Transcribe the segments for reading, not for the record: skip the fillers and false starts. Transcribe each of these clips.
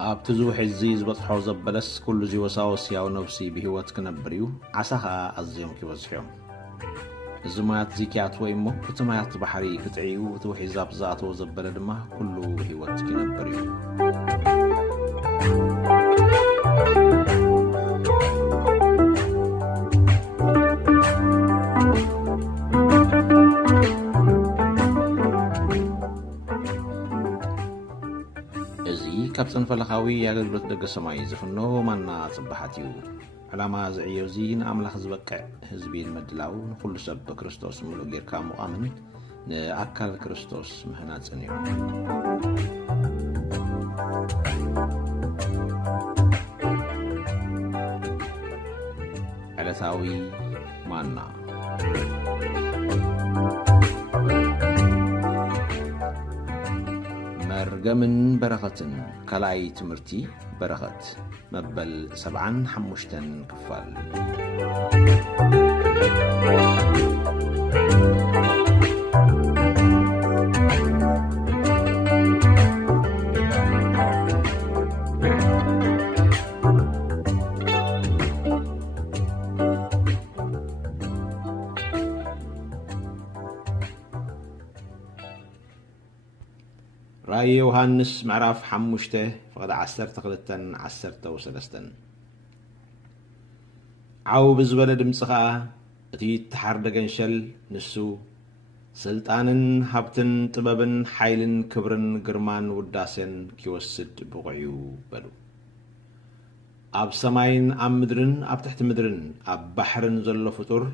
أبتزو حزيز بطحو زبلس كل زي وساوس ياو نفسي بهوت كنبريو عساها أزيوم كي وزحيوم الزمات زيكيات ويمو وتمايات بحري كتعيو وتوحي زاب زاتو زبل دمه كله بهوت كنبريو كابتن فلخاوي يغلبت دغ سماي زفنو مانا صبحاتيو علامه زعيو زين املاح زبقع حزبي المدلاو كل سب كريستوس ملو غيركا مؤمن ناكل كريستوس مهنا صنيو علتاوي مانا مرجمن برغتن كلاي تمرتي برغت مبل 75 كفال رأي يوحنس معرف حموشته فقد عسرت غلتن عسرت وسلستن عاو بزبل دمصخا اتي تحردغن شل نسو سلطانن حبتن طببن حيلن كبرن غرمان وداسن كيوسد بقعيو بلو اب سماين ام مدرن اب تحت مدرن اب بحرن زلو فطور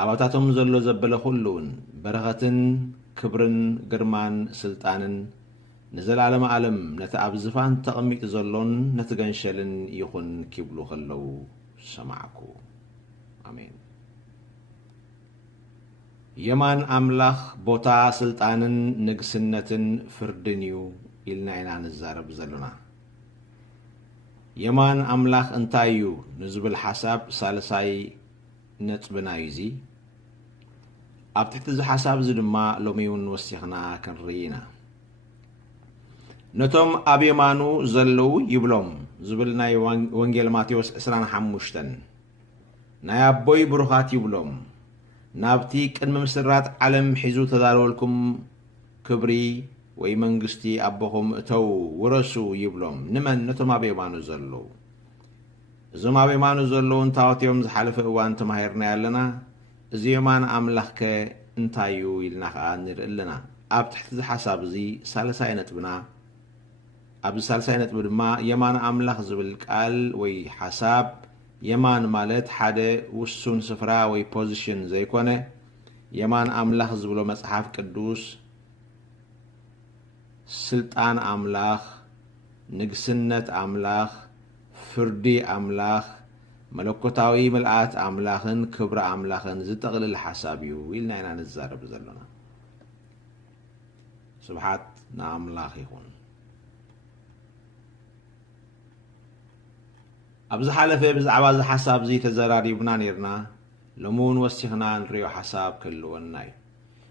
اباتاتهم زلو زبل كلون برغتن كبرن غرمان سلطانن نزل على عالم نتعب زفان تقميت زلون نتغنشلن يخون كيبلو خلو سمعكو امين يمان املاخ بوتا سلطانن نغسنتن فردنيو إلنا عنا نزارب زلنا يمان املاخ انتايو نزب الحساب سالساي نتبنايزي ابتحت زي حساب زدما لوميون وسيخنا كنرينا نتوم ابي مانو زلو يبلوم زبلنا وانجيل ماتيوس 25 ناي ابوي بروخات يبلوم نابتي قدم مسرات علم حيزو تدارولكم كبري وي منغستي ابوهم تو ورسو يبلوم نمن نتوم ابي مانو زلو زم ابي مانو زلو انتاوتيوم زحلف اوان تماهرنا يالنا زيمان املاخك انتايو يلنا خانر لنا اب تحت حساب زي سالساي نتبنا اب سالساي نتب دما يمان املاخ زبل قال وي حساب يمان مالت حدا وسون سفرا وي بوزيشن زي كونه يمان املاخ زبلو مصحف قدوس سلطان املاخ نغسنت املاخ فردي املاخ ملكوتاوي ملآت املاخن كبر املاخن زتقلل حسابيو ويلنا انا نزارب زلنا سبحات ناملاخ يكون ابز حلفه بزعبا ز حساب زي تزراريبنا نيرنا لمون وسخنا نريو حساب كلوناي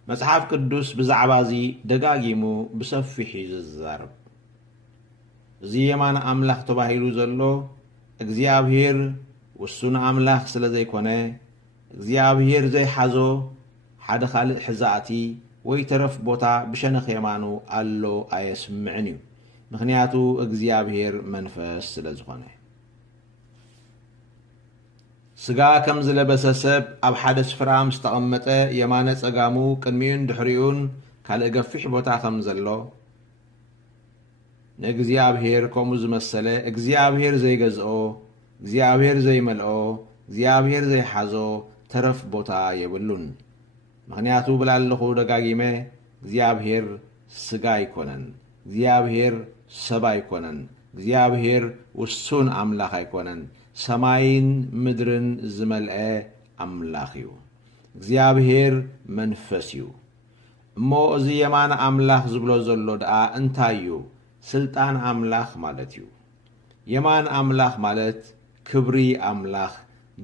مصحف قدوس بزعبا زي دغاغيمو بسفي حيز الزارب زي يمان املاخ تباهيلو زلو እግዚአብሔር ወሱን አምላኽ ስለዘይ ኮነ እግዚአብሔር ዘይ ሓዞ ሓደ ካልእ ሕዛእቲ ወይ ተረፍ ቦታ ብሸነኽ የማኑ አሎ አየስምዕን እዩ ምክንያቱ እግዚአብሔር መንፈስ ስለዝኾነ ስጋ ከም ዝለበሰ ሰብ ኣብ ሓደ ስፍራ ምስ ተቐመጠ የማነ ጸጋሙ ቅድሚኡን ድሕሪኡን ካልእ ገፊሕ ቦታ ከም ዘሎ نእግዚአብሔር ከምኡ ዝመሰለ እግዚአብሔር ዘይገዝኦ እግዚአብሔር ዘይመልኦ እግዚአብሔር ዘይሓዞ ተረፍ ቦታ የብሉን ምክንያቱ ብላለኹ ደጋጊመ እግዚአብሔር ስጋ ይኮነን እግዚአብሔር ሰብ አይኮነን እግዚአብሔር ውሱን አምላኽ አይኮነን ሰማይን ምድርን ዝመልአ አምላኽ እዩ እግዚአብሔር መንፈስ እዩ እሞ እዚ የማነ አምላኽ ዝብሎ ዘሎ ደኣ እንታይ እዩ سلطان املاخ مالتيو يمان املاخ مالت كبري املاخ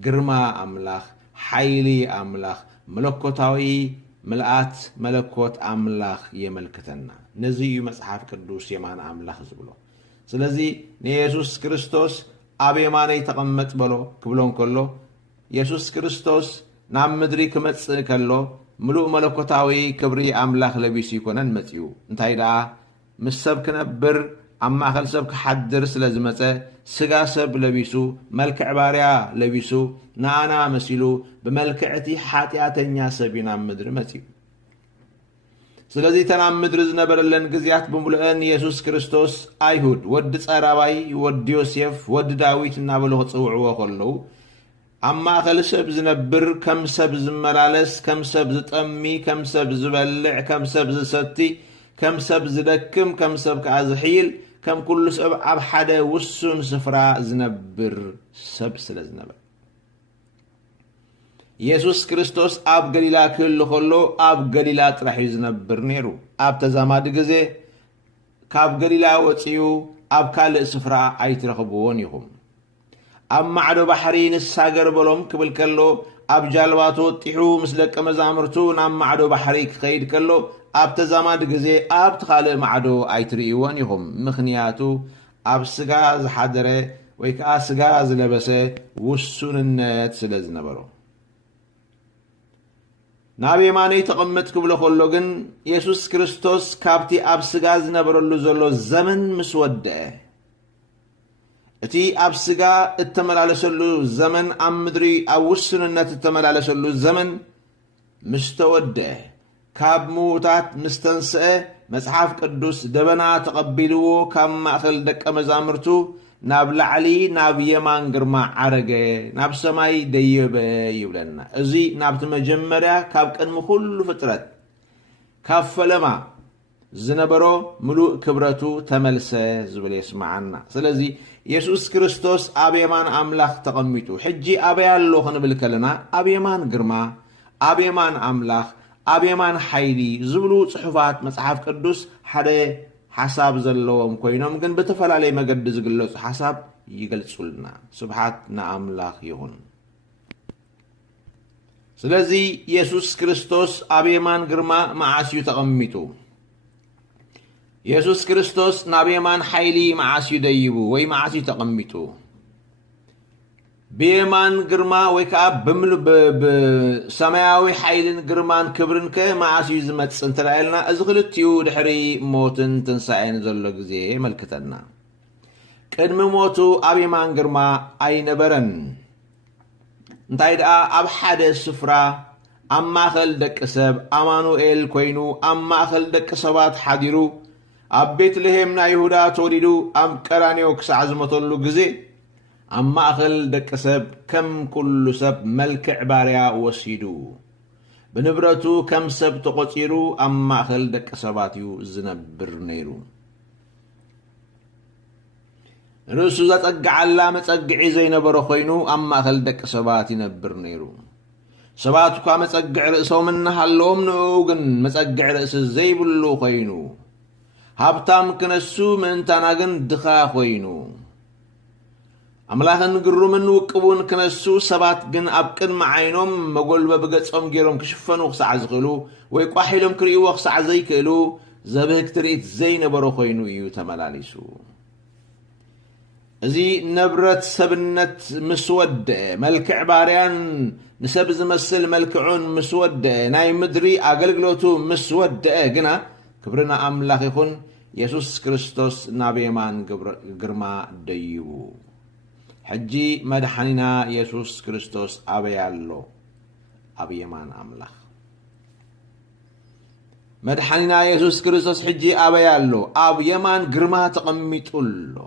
غرما املاخ حيلي املاخ ملكوتاوي ملآت ملكوت املاخ يملكتنا نزي مصحف قدوس يمان املاخ زبلو ስለዚህ ኢየሱስ ክርስቶስ ኣብ የማነይ ተቐመጥ በሎ ክብሎን ከሎ ኢየሱስ ክርስቶስ ናብ ምድሪ ክመጽእ ከሎ ምሉእ መለኮታዊ ክብሪ ኣምላኽ ለቢሱ ይኮነን መጽኡ እንታይ ደኣ ምስ ሰብ ክነብር ኣብ ማእኸል ሰብ ክሓድር ስለ ዝመጸ ስጋ ሰብ ለቢሱ መልክዕ ባርያ ለቢሱ ንኣና መሲሉ ብመልክዕቲ ሓጢኣተኛ ሰብ ናብ ምድሪ መጽኡ ስለዚ ተናብ ምድሪ ዝነበረለን ግዝያት ብምሉአን ኢየሱስ ክርስቶስ ኣይሁድ ወዲ ጸራባይ ወዲ ዮሴፍ ወዲ ዳዊት እናበሉ ክጽውዕዎ ከለዉ ኣብ ማእኸል ሰብ ዝነብር ከም ሰብ ዝመላለስ ከም ሰብ ዝጠሚ ከም ሰብ ዝበልዕ ከም ሰብ ዝሰቲ ከም ሰብ ዝደክም ከም ሰብ ከዓ ዝሕይል ከም ኩሉ ሰብ ኣብ ሓደ ውሱን ስፍራ ዝነብር ሰብ ስለ ዝነበረ ኢየሱስ ክርስቶስ ኣብ ገሊላ ክህሉ ከሎ ኣብ ገሊላ ጥራሕ ዝነብር ነይሩ ኣብ ተዛማዲ ግዜ ካብ ገሊላ ወፂኡ ኣብ ካልእ ስፍራ ኣይትረኽብዎን ኢኹም ኣብ ማዕዶ ባሕሪ ንሳገር በሎም ክብል ከሎ ኣብ ጃልባቶ ወጢሑ ምስ ደቀ መዛሙርቱ ናብ ማዕዶ ባሕሪ ክኸይድ ከሎ ኣብ ተዛማዲ ግዜ ኣብ ካልእ ማዕዶ ኣይትርእይዎን ኢኹም ምኽንያቱ ኣብ ስጋ ዝሓደረ ወይ ከዓ ስጋ ዝለበሰ ውሱንነት ስለ ዝነበሮ ናብ የማነይ ተቐመጥ ክብሎ ከሎ ግን ኢየሱስ ክርስቶስ ካብቲ ኣብ ስጋ ዝነበረሉ ዘሎ ዘመን ምስ ወድአ እቲ ኣብ ስጋ እተመላለሰሉ ዘመን ኣብ ምድሪ ኣብ ውሱንነት እተመላለሰሉ ዘመን ምስ ተወድአ ካብ ምዉታት ምስ ተንስአ መጽሓፍ ቅዱስ ደበና ተቐቢልዎ ካብ ማእኸል ደቀ መዛሙርቱ ናብ ላዕሊ ናብ የማን ግርማ ዓረገ ናብ ሰማይ ደየበ ይብለና እዚ ናብቲ መጀመርያ ካብ ቅድሚ ኩሉ ፍጥረት ካብ ፈለማ ዝነበሮ ምሉእ ክብረቱ ተመልሰ ዝብል የስማዓና ስለዚ ኢየሱስ ክርስቶስ ኣብ የማን ኣምላኽ ተቐሚጡ ሕጂ ኣበይ ኣሎ ክንብል ከለና ኣብ የማን ግርማ ኣብ የማን ኣምላኽ ኣብ የማን ሓይሊ ዝብሉ ጽሑፋት መጽሓፍ ቅዱስ ሓደ ሓሳብ ዘለዎም ኮይኖም ግን በተፈላለየ መገዲ ዝግለጹ ሓሳብ ይገልጹልና ስብሓት ንኣምላኽ ይኹን ስለዚ ኢየሱስ ክርስቶስ ኣብ የማን ግርማ መዓስዩ ተቐሚጡ ኢየሱስ ክርስቶስ ናብ የማን ሓይሊ መዓስዩ ደይቡ ወይ መዓስዩ ተቐሚጡ ብየማን ግርማ ወይ ከዓ ብሰማያዊ ሓይልን ግርማን ክብርን ከመዓስዩ ዝመጽእ እንተራእየልና እዚ ክልቲኡ ድሕሪ ሞትን ትንሳኤን ዘሎ ግዜ የመልክተና ቅድሚ ሞቱ ኣብ የማን ግርማ ኣይነበረን እንታይ ደኣ ኣብ ሓደ ስፍራ ኣብ ማእኸል ደቂ ሰብ ኣማኑኤል ኮይኑ ኣብ ማእኸል ደቂ ሰባት ሓዲሩ ኣብ ቤትልሄም ናይ ይሁዳ ተወሊዱ ኣብ ቀራንዮ ክሳዕ ዝመተሉ ግዜ ኣብ ማእኸል ደቂ ሰብ ከም ኩሉ ሰብ መልክዕ ባርያ ወሲዱ ብንብረቱ ከም ሰብ ተቆፂሩ ኣብ ማእኸል ደቂ ሰባት እዩ ዝነብር ነይሩ ርእሱ ዘጸግዓላ መጸግዒ ዘይነበረ ኮይኑ ኣብ ማእኸል ደቂ ሰባት ይነብር ነይሩ ሰባት እኳ መጸግዕ ርእሶም እናሃለዎም ንኡ ግን መጸግዕ ርእሲ ዘይብሉ ኮይኑ ሃብታም ክነሱ ምእንታና ግን ድኻ ኮይኑ ኣምላኽን ግሩምን ውቅቡን ክነሱ ሰባት ግን ኣብ ቅድሚ ዓይኖም መጎልበ ብገጾም ገይሮም ክሽፈኑ ክሳዕ ዝኽእሉ ወይ ቋሒሎም ክርእይዎ ክሳዕ ዘይክእሉ ዘብህግ ትርኢት ዘይነበሮ ኮይኑ እዩ ተመላሊሱ እዚ ነብረት ሰብነት ምስ ወድአ መልክዕ ባርያን ንሰብ ዝመስል መልክዑን ምስ ወድአ ናይ ምድሪ ኣገልግሎቱ ምስ ወድአ ግና ክብርና ኣምላኽ ይኹን ኢየሱስ ክርስቶስ ናብ የማን ግርማ ደይቡ ሕጂ መድሓኒና ኢየሱስ ክርስቶስ ኣበይ ኣሎ ኣብ የማን ኣምላኽ መድሓኒና ኢየሱስ ክርስቶስ ሕጂ ኣበይ ኣሎ ኣብ የማን ግርማ ተቐሚጡ ኣሎ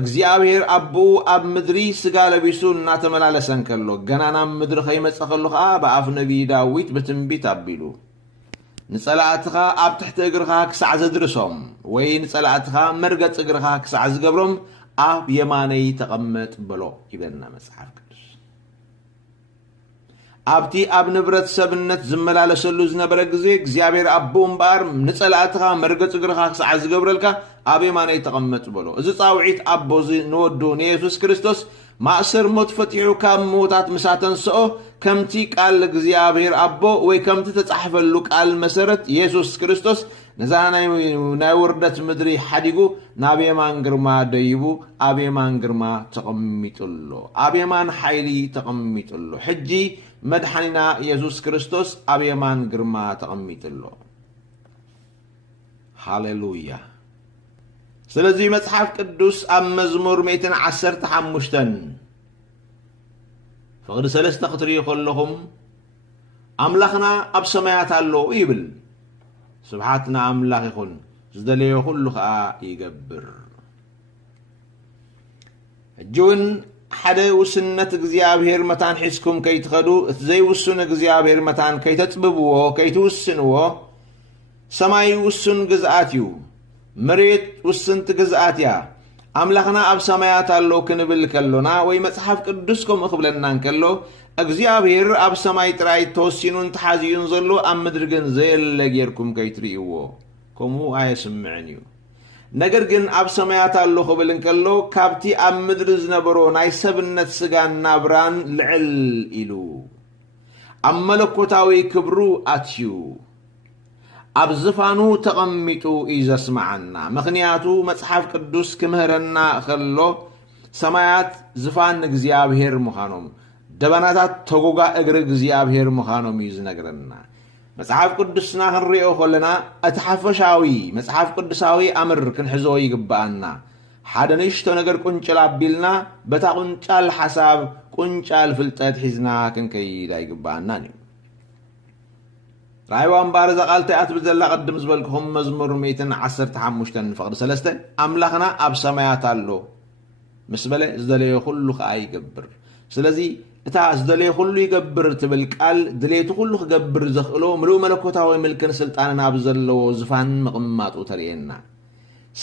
እግዚአብሔር ኣቦኡ ኣብ ምድሪ ስጋ ለቢሱ እናተመላለሰን ከሎ ገና ናብ ምድሪ ከይመጽእ ከሎ ከዓ ብኣፍ ነቢይ ዳዊት ብትንቢት ኣቢሉ ንጸላእትኻ ኣብ ትሕቲ እግርኻ ክሳዕ ዘድርሶም ወይ ንጸላእትኻ መርገጽ እግርኻ ክሳዕ ዝገብሮም ኣብ የማነይ ተቐመጥ በሎ ይብለና መጽሓፍ ቅዱስ ኣብቲ ኣብ ንብረት ሰብነት ዝመላለሰሉ ዝነበረ ግዜ እግዚአብሔር ኣቦኡ እምበኣር ንጸላእትኻ መርገጽ እግርኻ ክሳዕ ዝገብረልካ ኣብ የማነይ ተቐመጥ በሎ እዚ ጻውዒት ኣቦ ንወዱ ንኢየሱስ ክርስቶስ ማእሰር ሞት ፈቲሑ ካብ ምዉታት ምሳተንስኦ ከምቲ ቃል እግዚአብሔር ኣቦ ወይ ከምቲ ተጻሕፈሉ ቃል መሰረት ኢየሱስ ክርስቶስ نزانا ناوردت مدري حديقو نابيمان قرما ديبو أبيمان قرما تقميت الله أبيمان حيلي تقميت الله حجي مدحننا يسوس كريستوس أبيمان قرما تقميت الله هاليلويا سلزي مصحف قدوس أم مزمور 115 فقد سلسة قطري كلهم أملاخنا أب سمايات الله يبل سبحاتنا أملاخ يكون زدلي كله يقبر جون حدا وسنة እግዚአብሔር متان حسكم كي تخدو زي وسن እግዚአብሔር متان كي تطببوه كي توسنوه سماي وسن جزآتيو مريت وسن تجزآتيا أملاخنا أب سمايات الله كنبل كلنا وي مصحف قدسكم أخبلنا كله እግዚአብሔር أب سماي تراي توسينون تحازيون زلو أم مدرجن زي اللي غيركم كي تريوه كمو سمعنيو ነገር ግን አብ ሰማያት አለው ኸበልን ከሎ ካብቲ አብ ምድር ዝነበሮ ናይ ሰብነት ስጋና ብራን ልዕል ኢሉ አመለኮታዊ ክብሩ አትዩ አብ ዝፋኑ ተቀሚጡ ይዘስማዓና ምክንያቱ መጽሐፍ ቅዱስ ክምህረና ከሎ ሰማያት ዝፋን እግዚአብሔር ምዃኖም ደባናታት ተጎጋ እግር እግዚአብሔር ምዃኖም ይዝነግረና مصحف قدسنا هنريو خلنا اتحفشاوي مصحف قدساوي امر كنحزو يغبانا حدا نشتو نجر قنچل ابيلنا بتا قنچال حساب قنچال فلطت حزنا كنكيدا يغبانا ني رايوان بارز قالت اتبذل قدم زبلكم مزمور 115 فقد 3 املاخنا اب سمايات الله مسبله زدلي كله خاي يغبر ስለዚህ እታ ዝደለየ ሁሉ ይገብር ትብል ቃል ድሌቱ ሁሉ ክገብር ዘኽእሎ ምሉእ መለኮታዊ ምልክን ስልጣንን ኣብ ዘለዎ ዝፋን መቕማጡ ተርእየና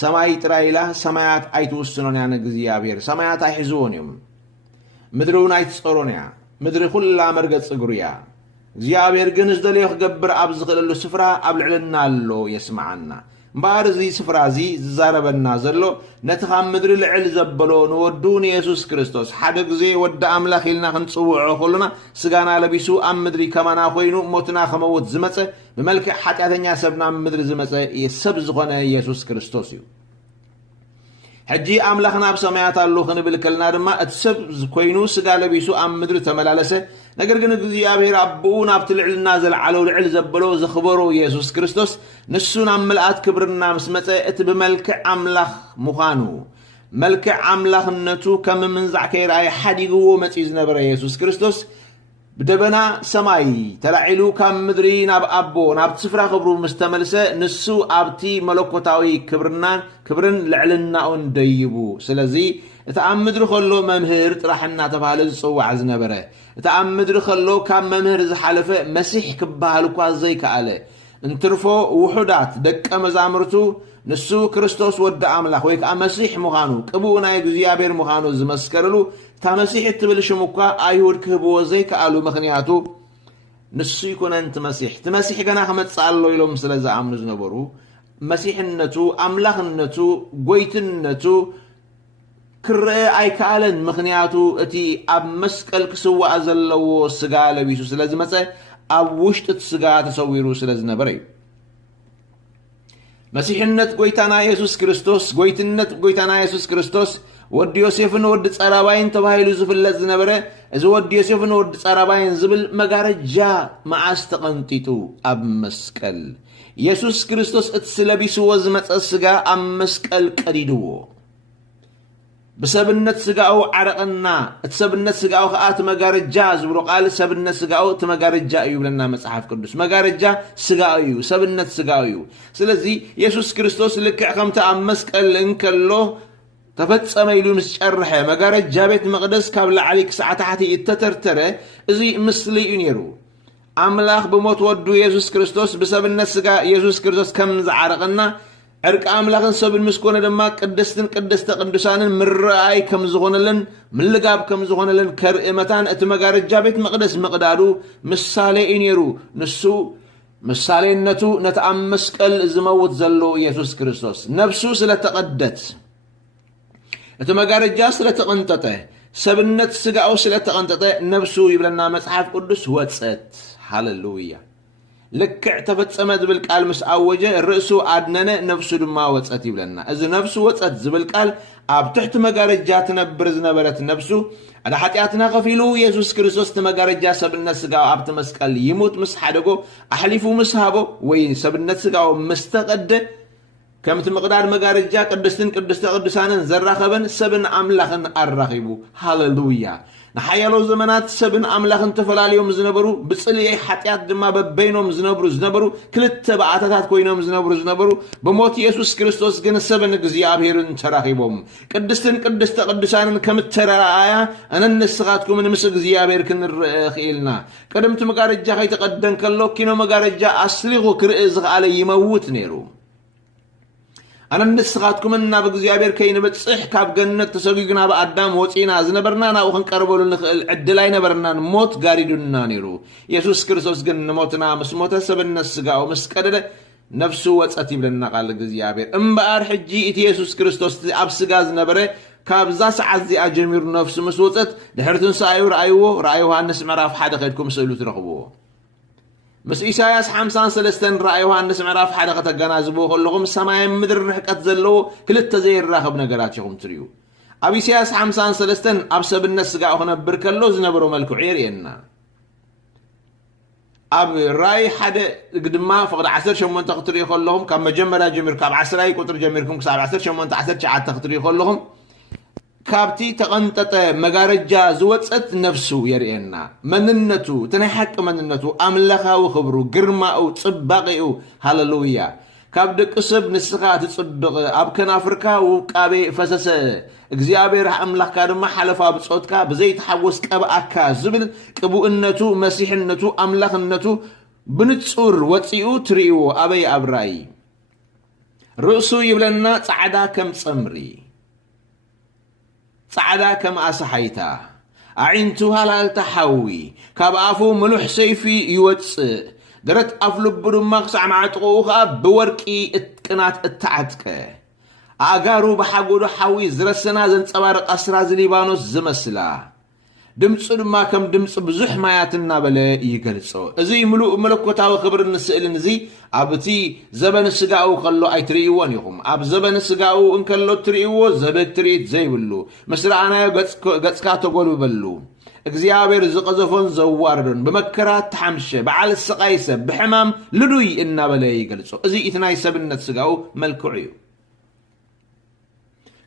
ሰማይ ጥራይላ ሰማያት ኣይትውስኖን ያን እግዚአብሔር ሰማያት ኣይሕዝዎን እዮም ምድሩን ኣይትጸሮን እያ ምድሪ ኩላ መርገጽ እግሩ እያ እግዚአብሔር ግን ዝደለየ ክገብር ኣብ ዝኽእለሉ ስፍራ ኣብ ልዕልና ኣሎ የስማዓና እምበር እዚ ስፍራ እዚ ዝዛረበና ዘሎ ነቲ ካብ ምድሪ ልዕል ዘበሎ ንወዱ ንየሱስ ክርስቶስ ሓደ ግዜ ወዲ ኣምላኽ ኢልና ክንፅውዖ ከለና ስጋና ለቢሱ ኣብ ምድሪ ከማና ኮይኑ ሞትና ከመውት ዝመፀ ብመልክዕ ሓጢአተኛ ሰብና ምድሪ ዝመፀ ሰብ ዝኾነ ኢየሱስ ክርስቶስ እዩ ሕጂ ኣምላኽና ኣብ ሰማያት ኣሎ ክንብል ከለና ድማ እቲ ሰብ ኮይኑ ስጋ ለቢሱ ኣብ ምድሪ ተመላለሰ ነገር ግን እግዚአብሔር አብኡ ናብቲ ልዕልና ዘለዓለው ልዕል ዘበሎ ዘኽበሮ ኢየሱስ ክርስቶስ ንሱን ኣብ ምልአት ክብርና ምስመፀ እቲ ብመልክዕ ኣምላኽ ምዃኑ መልክዕ ኣምላኽነቱ ከም ምንዛዕ ከይረኣየ ሓዲግዎ መፂኡ ዝነበረ ኢየሱስ ክርስቶስ ብደበና ሰማይ ተላዒሉ ካብ ምድሪ ናብ ኣቦ ናብ ስፍራ ክብሩ ምስ ተመልሰ ንሱ ኣብቲ መለኮታዊ ክብርን ልዕልናኡን ደይቡ ስለዚ እቲ ኣብ ምድሪ ከሎ መምህር ጥራሕ እናተባሃለ ዝፅዋዕ ዝነበረ እቲ ኣብ ምድሪ ከሎ ካብ መምህር ዝሓለፈ መሲሕ ክበሃል እኳ ዘይከኣለ እንትርፎ ውሑዳት ደቀ መዛሙርቱ ንሱ ክርስቶስ ወዲ ኣምላኽ ወይ ከዓ መሲሕ ምዃኑ ቅቡእ ናይ እግዚአብሔር ምዃኑ ዝመስከርሉ እታ መሲሕ እትብል ሽም እኳ ኣይሁድ ክህብዎ ዘይከኣሉ ምክንያቱ ንሱ ይኮነን እቲ መሲሕ ገና ክመፅእ ኣሎ ኢሎም ስለ ዝኣምኑ ዝነበሩ መሲሕነቱ ኣምላኽነቱ ጎይትነቱ ክርአ ኣይከኣለን ምክንያቱ እቲ ኣብ መስቀል ክስዋዕ ዘለዎ ስጋ ለቢሱ ስለ ዝመፀ ኣብ ውሽጢ እቲ ስጋ ተሰዊሩ ስለ ዝነበረ እዩ መሲሕነት ጎይታና ኢየሱስ ክርስቶስ ጎይትነት ጎይታና ኢየሱስ ክርስቶስ ወዲ ዮሴፍን ወዲ ጸራባይን ተባሂሉ ዝፍለጥ ዝነበረ እዚ ወዲ ዮሴፍን ወዲ ጸራባይን ዝብል መጋረጃ መዓስ ተቐንጢጡ ኣብ መስቀል ኢየሱስ ክርስቶስ እቲ ስለቢስዎ ዝመፀ ስጋ ኣብ መስቀል ቀዲድዎ بسبنت سجاو عرقنا تسبنت سجاو خات مجارجا زبرو قال سبنت سجاو تمجارجا يبلنا مصحف قدس مجارجا سجاو سبنت سجاو سلزي يسوع كريستوس لك قمت مسقل انكلو تفصم يلو مسشرحه مجارجا بيت مقدس قبل عليك ساعه حتى يتترتره ازي مسلي ينيرو املاح بموت ودو يسوع كريستوس بسبنت سجا يسوع كريستوس كم زعرقنا عرق أملاخن سب المسكونة لما قدست قدسانن مرأي كم زغونلن ملقاب كم زغونلن كرئمتان اتمقارج جابت مقدس مقدارو مسالي إنيرو نسو مسالي النتو نتأمسكال زموت زلو يسوس كريستوس نفسو سلتقدت اتمقارج جاس سلتقنتته سبنت سقاو سلتقنتته نفسو يبلنا مصحف قدس واتسات هاللويا ልክዕ ተፈጸመ ዝብል ቃል ምስ ኣወጀ ርእሱ ኣድነነ ነፍሱ ድማ ወፀት ይብለና እዚ ነፍሱ ወፀት ዝብል ቃል ኣብ ትሕቲ መጋረጃ ትነብር ዝነበረት ነፍሱ ኣደ ሓጢኣትና ከፊሉ ኢየሱስ ክርስቶስ መጋረጃ ሰብነት ስጋው ኣብቲ መስቀል ይሙት ምስ ሓደጎ ኣሕሊፉ ምስ ሃቦ ወይ ሰብነት ስጋው ምስ ተቐደ ከምቲ ምቕዳድ መጋረጃ ቅድስትን ቅድስተ ቅዱሳንን ዘራኸበን ሰብን ኣምላኽን ኣራኺቡ ሃሌሉያ ንሓያሎ ዘመናት ሰብን ኣምላኽን ተፈላለዮም ዝነበሩ ብጽልይ ሓጢኣት ድማ በበይኖም ዝነበሩ ክልተ በኣታታት ኮይኖም ዝነበሩ ብሞት ኢየሱስ ክርስቶስ ግን ሰብን እግዚኣብሔርን ተራኺቦም ቅድስትን ቅድስተ ቅዱሳንን ከም ተራኣያ ኣነንስኻትኩም ምስ እግዚኣብሔር ክንርአ ኽኢልና ቅድምቲ መጋረጃ ከይተቐደን ከሎ ኪኖ መጋረጃ ኣስሊኹ ክርኢ ዝኽኣለ ይመውት ነይሩ أنا نسخاتكم إن بجزيابير كين بتصح كاب جنة تسويقنا بأدم وصينا زنبرنا وخن كربول العدلين برنا موت قاردنا نيرو يسوع كريستوس جن موتنا مسموت سبب النسجا ومسكدة نفسه وتأتيب لنا قال جزيابير بار حجي يسوع كريستوس أبسجا زنبره كاب زاس عزي أجمير نفسه مسوتت دحرتن سايور رأيوه الناس معرف حدا خيركم سألوا ترقبوه مس إساياس 53 رأيوه الناس معرف حدا خطجنازبوه كلهم سماء مدر رحكت زلوا كل التزير راهب نجاراتهم تريو أبي إساياس 53 أبسب الناس جاءوا نبر كلوز نبروا ملكو عيرينا أب راي حدا قدما فقد 10 شمون تختري كلهم كم جمرة جمر كاب 10 يكتر جمركم كسب 10 شمون 10 شعات تختري كلهم كابتي تقنطت مغارجا زوصت نفسو يرينا مننتو تنحق مننتو املخاو خبرو غرماو صباقيو هاللويا كاب دقسب نسخا تصبق اب كنافركا وقابي فسس እግዚአብሔር አምላክ ካደማ ሐለፋ ብጾትካ በዘይት ሐወስ ቀባአካ ዝብል ቅቡእነቱ መሲሕነቱ አምላክነቱ ብንጹር ወጪኡ ትሪኡ አበይ አብራይ ርእሱ ይብለና ጻዕዳ ከም ጸምሪ صعدا كم أصحيتا أعنتو هلال تحوي كابعفو ملوح سيفي يوتس درت أفلب برمقصع مع تقوخا بوركي اتقنات التعتك أقارو بحقودو حوي زرسنا زنصبارق أسراز ليبانوس زمسلا دمص ما كم دمص بزح ماياتنا بلا يقلصو ازي ملكوتاو خبر نسئل نزي ابتي زبن السقاو خلو اي تريوان يقوم اب زبن السقاو ان كلو تريو زبت تريت زي بلو مسرعنا قصكا تقولو بلو እግዚአብሔር ዝቀዘፎን ዘዋርዶን በመከራት ተሐምሸ በዓል ስቃይሰ በሕማም ልዱይ እና በላ ይገልጾ እዚ ኢትናይ ሰብነት ስጋው መልክዑ እዩ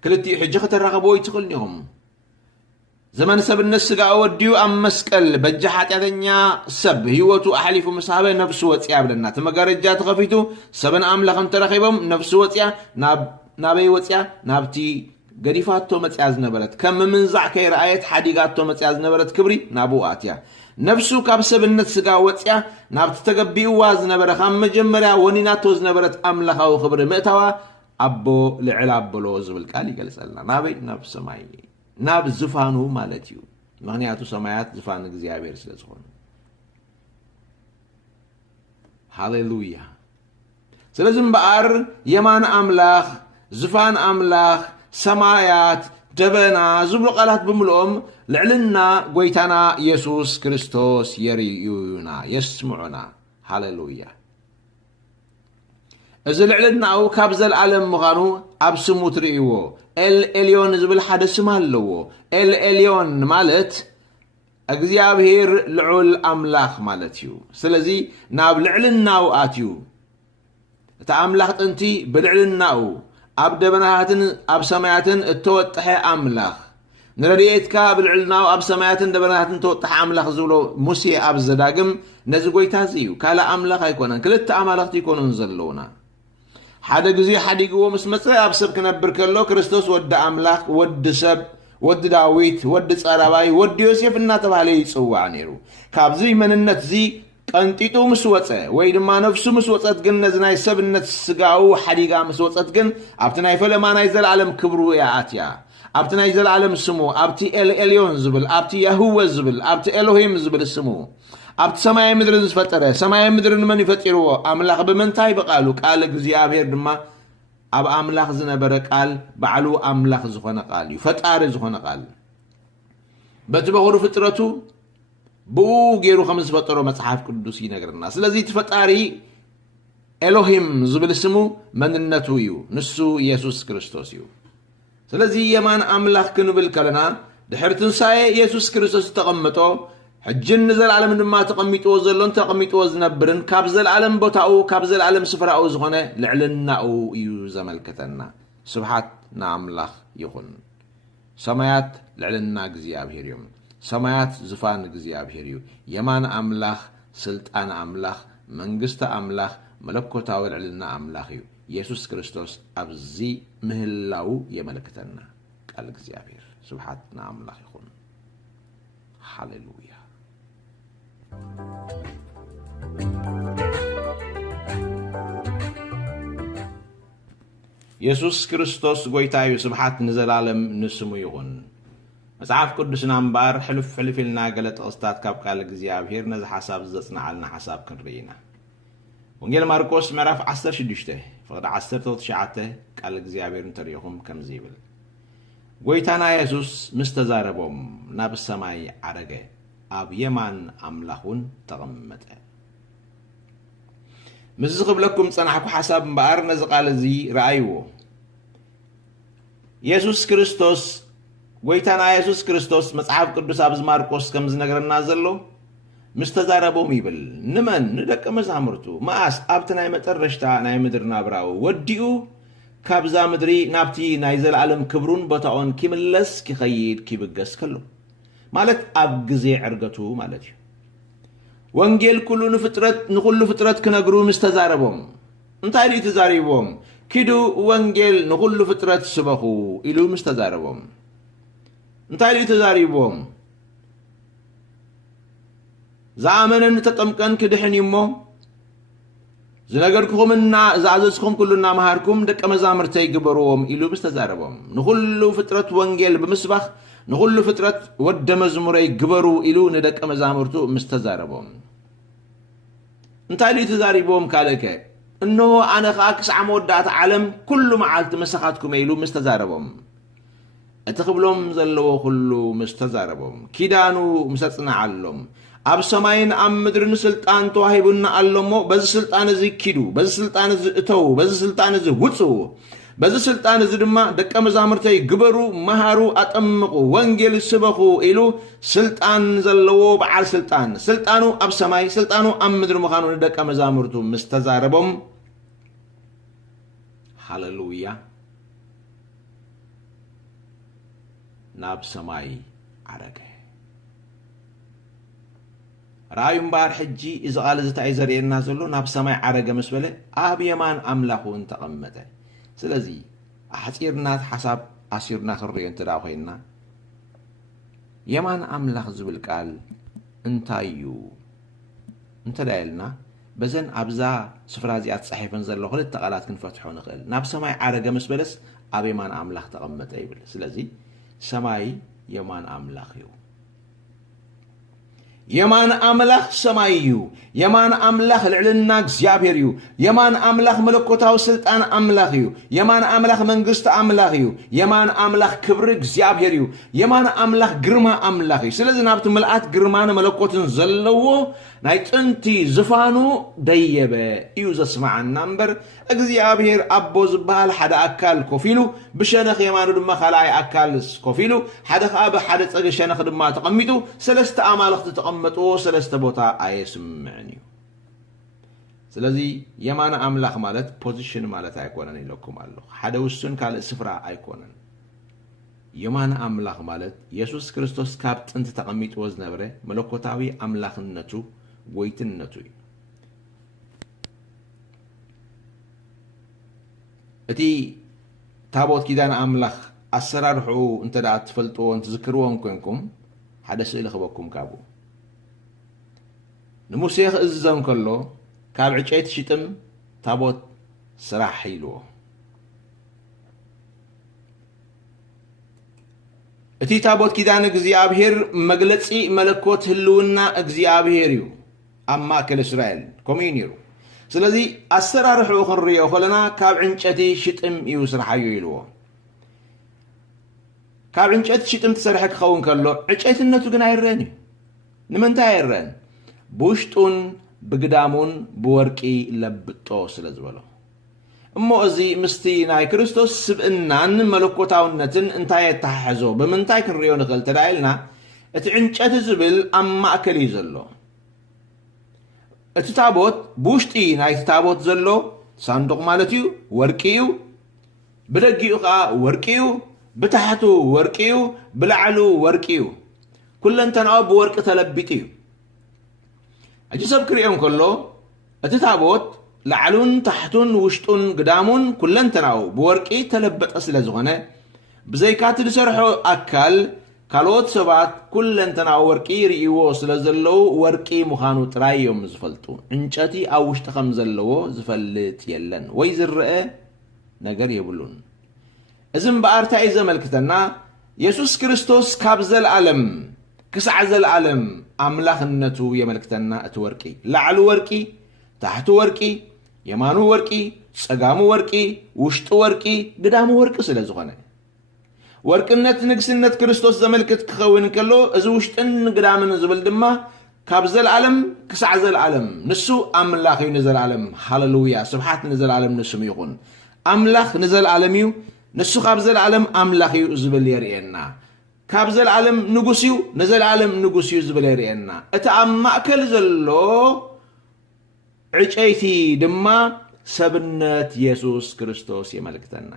ክልቲ ሕጂ ከተራኸቦ ይትኽልኒሁም زمان سب الناس قاعد وديو أم مسكل بجحات يدنيا سب هيوتو أحلف مسحبة نفسه وتيا بلنا ثم قرجات خفيتو سبن أم لخن ترخيبهم نفسه وتيا نابي وتيا نابتي قريفاتو متياز نبرت كم من زع كي رأيت حديقاتو متياز نبرت كبري نابو آتيا نفسه كاب سب الناس قاعد وتيا نابت تقبي واز نبرت خم جمرة ونيناتوز نبرت أم لخو خبر متوا أبو لعلاب بلوز بالكالي جلس لنا نابي نفس ماي ناب زفانو مالتيو مغنياتو سمايات زفان እግዚአብሔር ስለሆነ ሃሌሉያ ስለዚህ በአር የማን አምላክ ዝፋን አምላክ ሰማያት ደበና ዝብሉ ቃላት ብምልኦም ልዕልና ጎይታና ኢየሱስ ክርስቶስ የርዩና የስምዑና ሃሌሉያ እዚ ልዕልናው ካብ ዘለዓለም ምዃኑ ኣብ ስሙ ትርእይዎ ኤልኤልዮን ዝብል ሓደ ስም ኣለዎ ኤልኤልዮን ማለት እግዚአብሔር ልዑል ኣምላኽ ማለት እዩ ስለዚ ናብ ልዕልናው ኣትዩ እቲ ኣምላኽ ጥንቲ ብልዕልናው ኣብ ደበናትን ኣብ ሰማያትን እተወጥሐ ኣምላኽ ንረድኤትካ ብልዕልናው ኣብ ሰማያትን ደበናትን ተወጥሐ ኣምላኽ ዝብሎ ሙሴ ኣብ ዘዳግም ነዚ ጎይታ እዩ ካልእ ኣምላኽ ኣይኮነን ክልተ ኣማልኽቲ ይኮኑን ዘለውና ሓደ ግዜ ሓዲግዎ ምስ መጽ ኣብ ሰብ ክነብር ከሎ ክርስቶስ ወዲ ኣምላኽ ወዲ ሰብ ወዲ ዳዊት ወዲ ጸራባይ ወዲ ዮሴፍ እናተባሃለ ይጽዋዕ ነይሩ ካብዚ መንነት እዚ ቀንጢጡ ምስ ወፀ ወይ ድማ ነፍሱ ምስ ወፀት ግን ነዚ ናይ ሰብነት ስጋው ሓዲጋ ምስ ወፀት ግን ኣብቲ ናይ ፈለማ ናይ ዘለዓለም ክብሩ ያኣትያ ኣብቲ ናይ ዘለዓለም ስሙ ኣብቲ ኤልኤልዮን ዝብል ኣብቲ ያህወ ዝብል ኣብቲ ኤሎሂም ዝብል ስሙ ኣብቲ ሰማይ ምድርን ዝፈጠረ ሰማይ ምድርን መን ይፈጢርዎ ኣምላኽ ብምንታይ በቃሉ ቃል እግዚአብሔር ድማ ኣብ ኣምላኽ ዝነበረ ቃል ባዕሉ ኣምላኽ ዝኾነ ቃል እዩ ፈጣሪ ዝኾነ ቃል በቲ በኹሩ ፍጥረቱ ብኡ ገይሩ ከም ዝፈጠሮ መጽሓፍ ቅዱስ ይነግረና። ስለዚ ተፈጣሪ ኤሎሂም ዝብል ስሙ መንነቱ እዩ፣ ንሱ ኢየሱስ ክርስቶስ እዩ። ስለዚ የማን ኣምላኽ ክንብል ከለና ድሕሪ ትንሳኤ ኢየሱስ ክርስቶስ ተቐምጦ ሕጅን ንዘለዓለም ድማ ተቐሚጥዎ ዘሎን ተቐሚጥዎ ዝነብርን ካብ ዘለዓለም ቦታኡ ካብ ዘለዓለም ስፍራኡ ዝኾነ ልዕልናኡ እዩ ዘመልክተና። ስብሓት ንኣምላኽ ይኹን። ሰማያት ልዕልና እግዚኣብሔር እዮም። ሰማያት ዝፋን እግዚኣብሔር እዩ። የማን ኣምላኽ ስልጣን ኣምላኽ መንግስቲ ኣምላኽ መለኮታዊ ልዕልና ኣምላኽ እዩ። ኢየሱስ ክርስቶስ ኣብዚ ምህላው የመልክተና ቃል እግዚኣብሔር። ስብሓት ንኣምላኽ ይኹን። ሃሌሉያ። ኢየሱስ ክርስቶስ ጎይታ እዩ። ስብሓት ንዘላለም ንስሙ ይኹን። መጽሓፍ ቅዱስና እምበር ሕልፍ ኢልና ገለ ጥቕስታት ካብ ቃል እግዚኣብሔር ነዚ ሓሳብ ዘጽንዓልና ሓሳብ ክንርኢ ኢና። ወንጌል ማርቆስ ምዕራፍ 16 ፍቕዲ 19 ቃል እግዚኣብሔር እንተሪኢኹም ከምዚ ይብል፣ ጎይታና ኢየሱስ ምስ ተዛረቦም ናብ ሰማይ ዓረገ፣ ኣብ የማን ኣምላኽ እውን ተቐመጠ። ምስ ዝኽብለኩም ፀናሕኩ ሓሳብ እምበኣር ነዚ ቃል እዚ ረኣይዎ። ኢየሱስ ክርስቶስ ጎይታና ኢየሱስ ክርስቶስ መጽሓፍ ቅዱስ ኣብዚ ማርቆስ ከም ዝነገረና ዘሎ ምስ ተዛረቦም ይብል። ንመን? ንደቀ መዛሙርቱ። መዓስ? ኣብቲ ናይ መጨረሽታ ናይ ምድሪ ናብራኡ ወዲኡ ካብዛ ምድሪ ናብቲ ናይ ዘለዓለም ክብሩን ቦታኦን ኪምለስ ኪኸይድ ኪብገስ ከሎ ማለት ኣብ ግዜ ዕርገቱ ማለት እዩ። ወንጌል ንኩሉ ፍጥረት ክነግሩ ምስ ተዛረቦም እንታይ እዩ ተዛሪቦም? ኪዱ ወንጌል ንኩሉ ፍጥረት ስበኹ ኢሉ ምስ ተዛረቦም እንታይ እዩ ተዛሪቦም? ዝኣመነን ተጠምቀን ክድሕን እሞ ዝነገርኩኹምና ዝኣዘዝኩም ኩሉ እናምሃርኩም ደቀ መዛሙርተይ ግበርዎም ኢሉ ምስ ተዛረቦም ንኩሉ ፍጥረት ወንጌል ብምስባኽ ንኩሉ ፍጥረት ወደ መዝሙረይ ግበሩ ኢሉ ንደቀ መዛሙርቱ ምስ ተዛረቦም እንታይ እዩ ተዛሪቦም? ካልእከ እነሆ ኣነ ከዓ ክሳዕ መወዳእታ ዓለም ኩሉ መዓልቲ መሳኻትኩም ኢሉ ምስ ተዛረቦም እቲ ክብሎም ዘለዎ ኩሉ ምስ ተዛረቦም ኪዳኑ ምስ ኣጽንዓሎም ኣብ ሰማይን ኣብ ምድርን ስልጣን ተዋሂቡና ኣሎሞ በዚ ስልጣን እዚ ኪዱ፣ በዚ ስልጣን እዚ እተው፣ በዚ ስልጣን እዚ ውፅኡ፣ በዚ ስልጣን እዚ ድማ ደቀ መዛሙርተይ ግበሩ፣ መሃሩ፣ ኣጠምቁ፣ ወንጌል ስበኹ ኢሉ ስልጣን ዘለዎ በዓል ስልጣን ስልጣኑ ኣብ ሰማይ ስልጣኑ ኣብ ምድሪ ምዃኑ ንደቀ መዛሙርቱ ምስ ተዛረቦም ሃሌሉያ ናብ ሰማይ ዓረገ። رأي مبار حجي إذا قال إذا تعيزر الناس له ناب سماع عرقة مسبلة أبي يمان أملاخ وانتقمته سلزي أحسيرنا حساب أسيرنا خرية تراوحينا يمان أملاخ زبل قال انتايو انت دايلنا بزن أبزا سفرازيات صحيفا زلو خلت تقالات كنفتحو نقل ناب سماع عرقة مسبلة أبي يمان أملاخ تقمته يبل سلزي سماي يمان أملاخ يو يمان أملاخ سمايو يمان أملاخ العلنا እግዚአብሔርዩ يمان أملاخ ملكوتاو سلطان أملاخيو يمان أملاخ منግስት أملاخيو يمان أملاخ كبر እግዚአብሔርዩ يمان أملاخ ግርማ أملاخيو ስለዚ ናብቲ መልአት ግርማን መለኮትን ዘለዎ ናይ ጥንቲ ዝፋኑ ደየበ እዩ ዘስማዓና እምበር እግዚአብሔር ኣቦ ዝበሃል ሓደ ኣካል ኮፊሉ ብሸነኽ የማኑ ድማ ካልኣይ ኣካል ኮፊሉ ሓደ ከዓ ብሓደ ፀገ ሸነኽ ድማ ተቐሚጡ ሰለስተ ኣማልኽቲ ተቐመጥዎ ሰለስተ ቦታ ኣየስምዕን እዩ። ስለዚ የማን ኣምላኽ ማለት ፖዚሽን ማለት ኣይኮነን ኢለኩም ኣለኹ። ሓደ ውሱን ካልእ ስፍራ ኣይኮነን። የማን ኣምላኽ ማለት ኢየሱስ ክርስቶስ ካብ ጥንቲ ተቐሚጥዎ ዝነበረ መለኮታዊ ኣምላኽነቱ ጎይትነቱ እዩ። እቲ ታቦት ኪዳን ኣምላኽ ኣሰራርሑ እንተዳ ትፈልጥዎ እንትዝክርዎን ኮንኩም ሓደ ስእሊ ክበኩም ካብኡ ንሙሴ ክእዝዞም ከሎ ካብ ዕጨይቲ ሽጥም ታቦት ስራሕ ኢልዎ እቲ ታቦት ኪዳን እግዚአብሔር መግለጺ መለኮት ህልውና እግዚአብሔር እዩ ኣብ ማእከል እስራኤል ኮሚን ይሩ ስለዚ ኣሰራርሑ ክንሪኦ ከለና ካብ ዕንጨይቲ ሽጥም እዩ ስራሓዩ ኢልዎ ካብ ዕንጨይቲ ሽጥም ተሰርሐ ክኸውን ከሎ ዕጨይትነቱ ግን ኣይረአን እዩ ንምንታይ ይረን ብውሽጡን ብግዳሙን ብወርቂ ለብጦ ስለ ዝበሎ እሞ እዚ ምስቲ ናይ ክርስቶስ ስብእናን መለኮታውነትን እንታይ የተሓሕዞ ብምንታይ ክንሪኦ ንኽእል ተዳኢልና እቲ ዕንጨቲ ዝብል ኣብ ማእከል እዩ ዘሎ እቲ ታቦት ብውሽጢ ናይቲ ታቦት ዘሎ ሳንዱቕ ማለት እዩ ወርቂ እዩ ብደጊኡ ከዓ ወርቂ እዩ ብታሕቱ ወርቂ እዩ ብላዕሉ ወርቂ እዩ ኩለንተናኡ ብወርቂ ተለቢጡ እዩ ሕጂ ሰብ ክሪኦም ከሎ እቲ ታቦት ላዕሉን ታሕቱን ውሽጡን ግዳሙን ኩለንተናኡ ብወርቂ ተለበጠ ስለ ዝኾነ ብዘይካቲ ዝሰርሖ ኣካል ካልኦት ሰባት ኩለንተናኡ ወርቂ ይርእይዎ ስለ ዘለዉ ወርቂ ምዃኑ ጥራይ እዮም ዝፈልጡ ዕንጨቲ ኣብ ውሽጢ ከም ዘለዎ ዝፈልጥ የለን ወይ ዝርአ ነገር የብሉን እዚ እምበኣር እንታይ እዩ ዘመልክተና ኢየሱስ ክርስቶስ ካብ ዘለዓለም ክሳዕ ዘለዓለም ኣምላኽነቱ የመልክተና እቲ ወርቂ ላዕሉ ወርቂ ታሕቱ ወርቂ የማኑ ወርቂ ፀጋሙ ወርቂ ውሽጡ ወርቂ ግዳሙ ወርቂ ስለ ዝኾነ ወርቅነት ንግስነት ክርስቶስ ዘመልክት ክኸውን ከሎ እዚ ውሽጥን ግዳምን ዝብል ድማ ካብ ዘለዓለም ክሳዕ ዘለዓለም ንሱ ኣምላኽ እዩ ንዘለዓለም ሃሌሉያ ስብሓት ንዘለዓለም ንስሙ ይኹን ኣምላኽ ንዘለዓለም እዩ ንሱ ካብ ዘለዓለም ኣምላኽ እዩ ዝብል የርእየና ካብ ዘለዓለም ንጉስ እዩ ንዘለዓለም ንጉስ እዩ ዝብል የርእየና እቲ ኣብ ማእከል ዘሎ ዕጨይቲ ድማ ሰብነት ኢየሱስ ክርስቶስ የመልክተና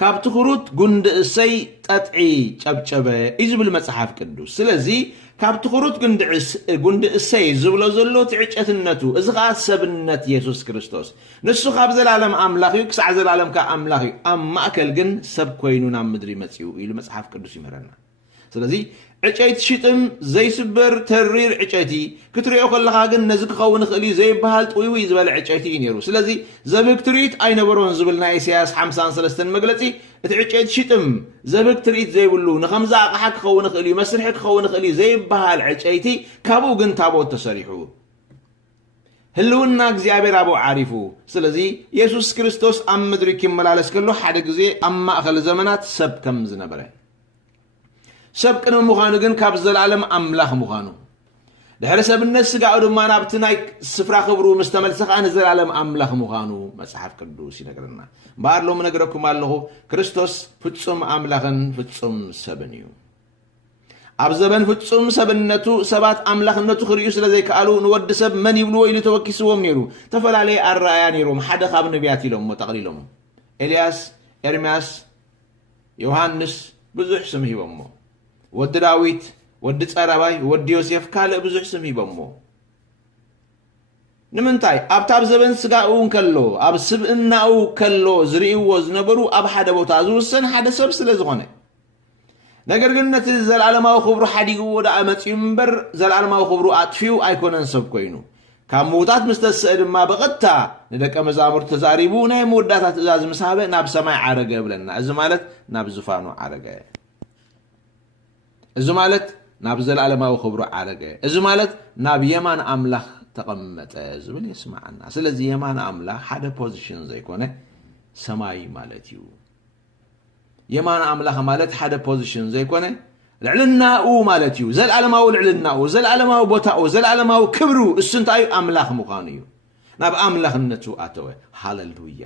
ካብ ትኹሩት ጉንዲ እሰይ ጠጥዒ ጨብጨበ እዩ ዝብል መጽሓፍ ቅዱስ ስለዚ ካብ ትኹሩት ጉንዲ እሰይ ዝብሎ ዘሎ ትዕጨትነቱ እዚ ከዓ ሰብነት ኢየሱስ ክርስቶስ ንሱ ካብ ዘላለም ኣምላኽ እዩ ክሳዕ ዘላለም ከዓ ኣምላኽ እዩ ኣብ ማእከል ግን ሰብ ኮይኑ ናብ ምድሪ መጺኡ ኢሉ መጽሓፍ ቅዱስ ይምረና ስለዚ ዕጨይቲ ሽጥም ዘይስበር ተሪር ዕጨይቲ ክትሪኦ ከለኻ ግን ነዚ ክኸውን ይኽእል እዩ ዘይበሃል ጥውይ ዝበለ ዕጨይቲ እዩ ነይሩ ስለዚ ዘብግ ትርኢት ኣይነበሮን ዝብል ናይ ኢሳያስ 53 መግለፂ እቲ ዕጨይቲ ሽጥም ዘብግ ትርኢት ዘይብሉ ንኸምዛ ኣቕሓ ክኸውን ይኽእል እዩ መስርሒ ክኸውን ይኽእል እዩ ዘይበሃል ዕጨይቲ ካብኡ ግን ታቦት ተሰሪሑ ህልውና እግዚኣብሔር ኣብኡ ዓሪፉ ስለዚ ኢየሱስ ክርስቶስ ኣብ ምድሪ ክመላለስ ከሎ ሓደ ግዜ ኣብ ማእኸል ዘመናት ሰብ ከም ዝነበረ ሰብ ቅድሚ ምዃኑ ግን ካብ ዘለዓለም ኣምላኽ ምዃኑ ድሕሪ ሰብነት ስጋኡ ድማ ናብቲ ናይ ስፍራ ክብሩ ምስ ተመልሰ ከዓ ንዘላለም ኣምላኽ ምዃኑ መጽሓፍ ቅዱስ ይነግረና እምበኣር ሎሚ ነገረኩም ኣለኹ ክርስቶስ ፍጹም ኣምላኽን ፍጹም ሰብን እዩ ኣብ ዘበን ፍጹም ሰብነቱ ሰባት ኣምላኽነቱ ክርእዩ ስለ ዘይከኣሉ ንወዲ ሰብ መን ይብልዎ ኢሉ ተወኪስዎም ነይሩ ተፈላለየ ኣረኣያ ነይሮም ሓደ ካብ ነቢያት ኢሎም ጠቕሊሎም ኤልያስ ኤርምያስ ዮሃንስ ብዙሕ ስም ሂቦሞ ወዲ ዳዊት ወዲ ጸረባይ ወዲ ዮሴፍ ካልእ ብዙሕ ስም ሂቦሞ ንምንታይ ኣብታ ኣብ ዘበን ስጋኡ ከሎ ኣብ ስብእናኡ ከሎ ዝርእይዎ ዝነበሩ ኣብ ሓደ ቦታ ዝውሰን ሓደ ሰብ ስለ ዝኾነ ነገር ግን ነቲ ዘለዓለማዊ ክብሩ ሓዲግዎ ዳኣ መጺኡ እምበር ዘለዓለማዊ ክብሩ ኣጥፊኡ ኣይኮነን ሰብ ኮይኑ ካብ ምውታት ምስ ተስአ ድማ በቐጥታ ንደቀ መዛሙርቱ ተዛሪቡ ናይ መወዳእታ ትእዛዝ ምስ ሃበ ናብ ሰማይ ዓረገ ብለና እዚ ማለት ናብ ዝፋኑ ዓረገ እዚ ማለት ናብ ዘለዓለማዊ ክብሩ ዓረገ እዚ ማለት ናብ የማን ኣምላኽ ተቐመጠ ዝብል ይስማዓና ስለዚ የማን ኣምላኽ ሓደ ፖዚሽን ዘይኮነ ሰማይ ማለት እዩ የማን ኣምላኽ ማለት ሓደ ፖዚሽን ዘይኮነ ልዕልናኡ ማለት እዩ ዘለዓለማዊ ልዕልናኡ ዘለዓለማዊ ቦታኡ ዘለዓለማዊ ክብሩ እሱ እንታይ እዩ ኣምላኽ ምዃኑ እዩ ናብ ኣምላኽነቱ ኣተወ ሃሌሉያ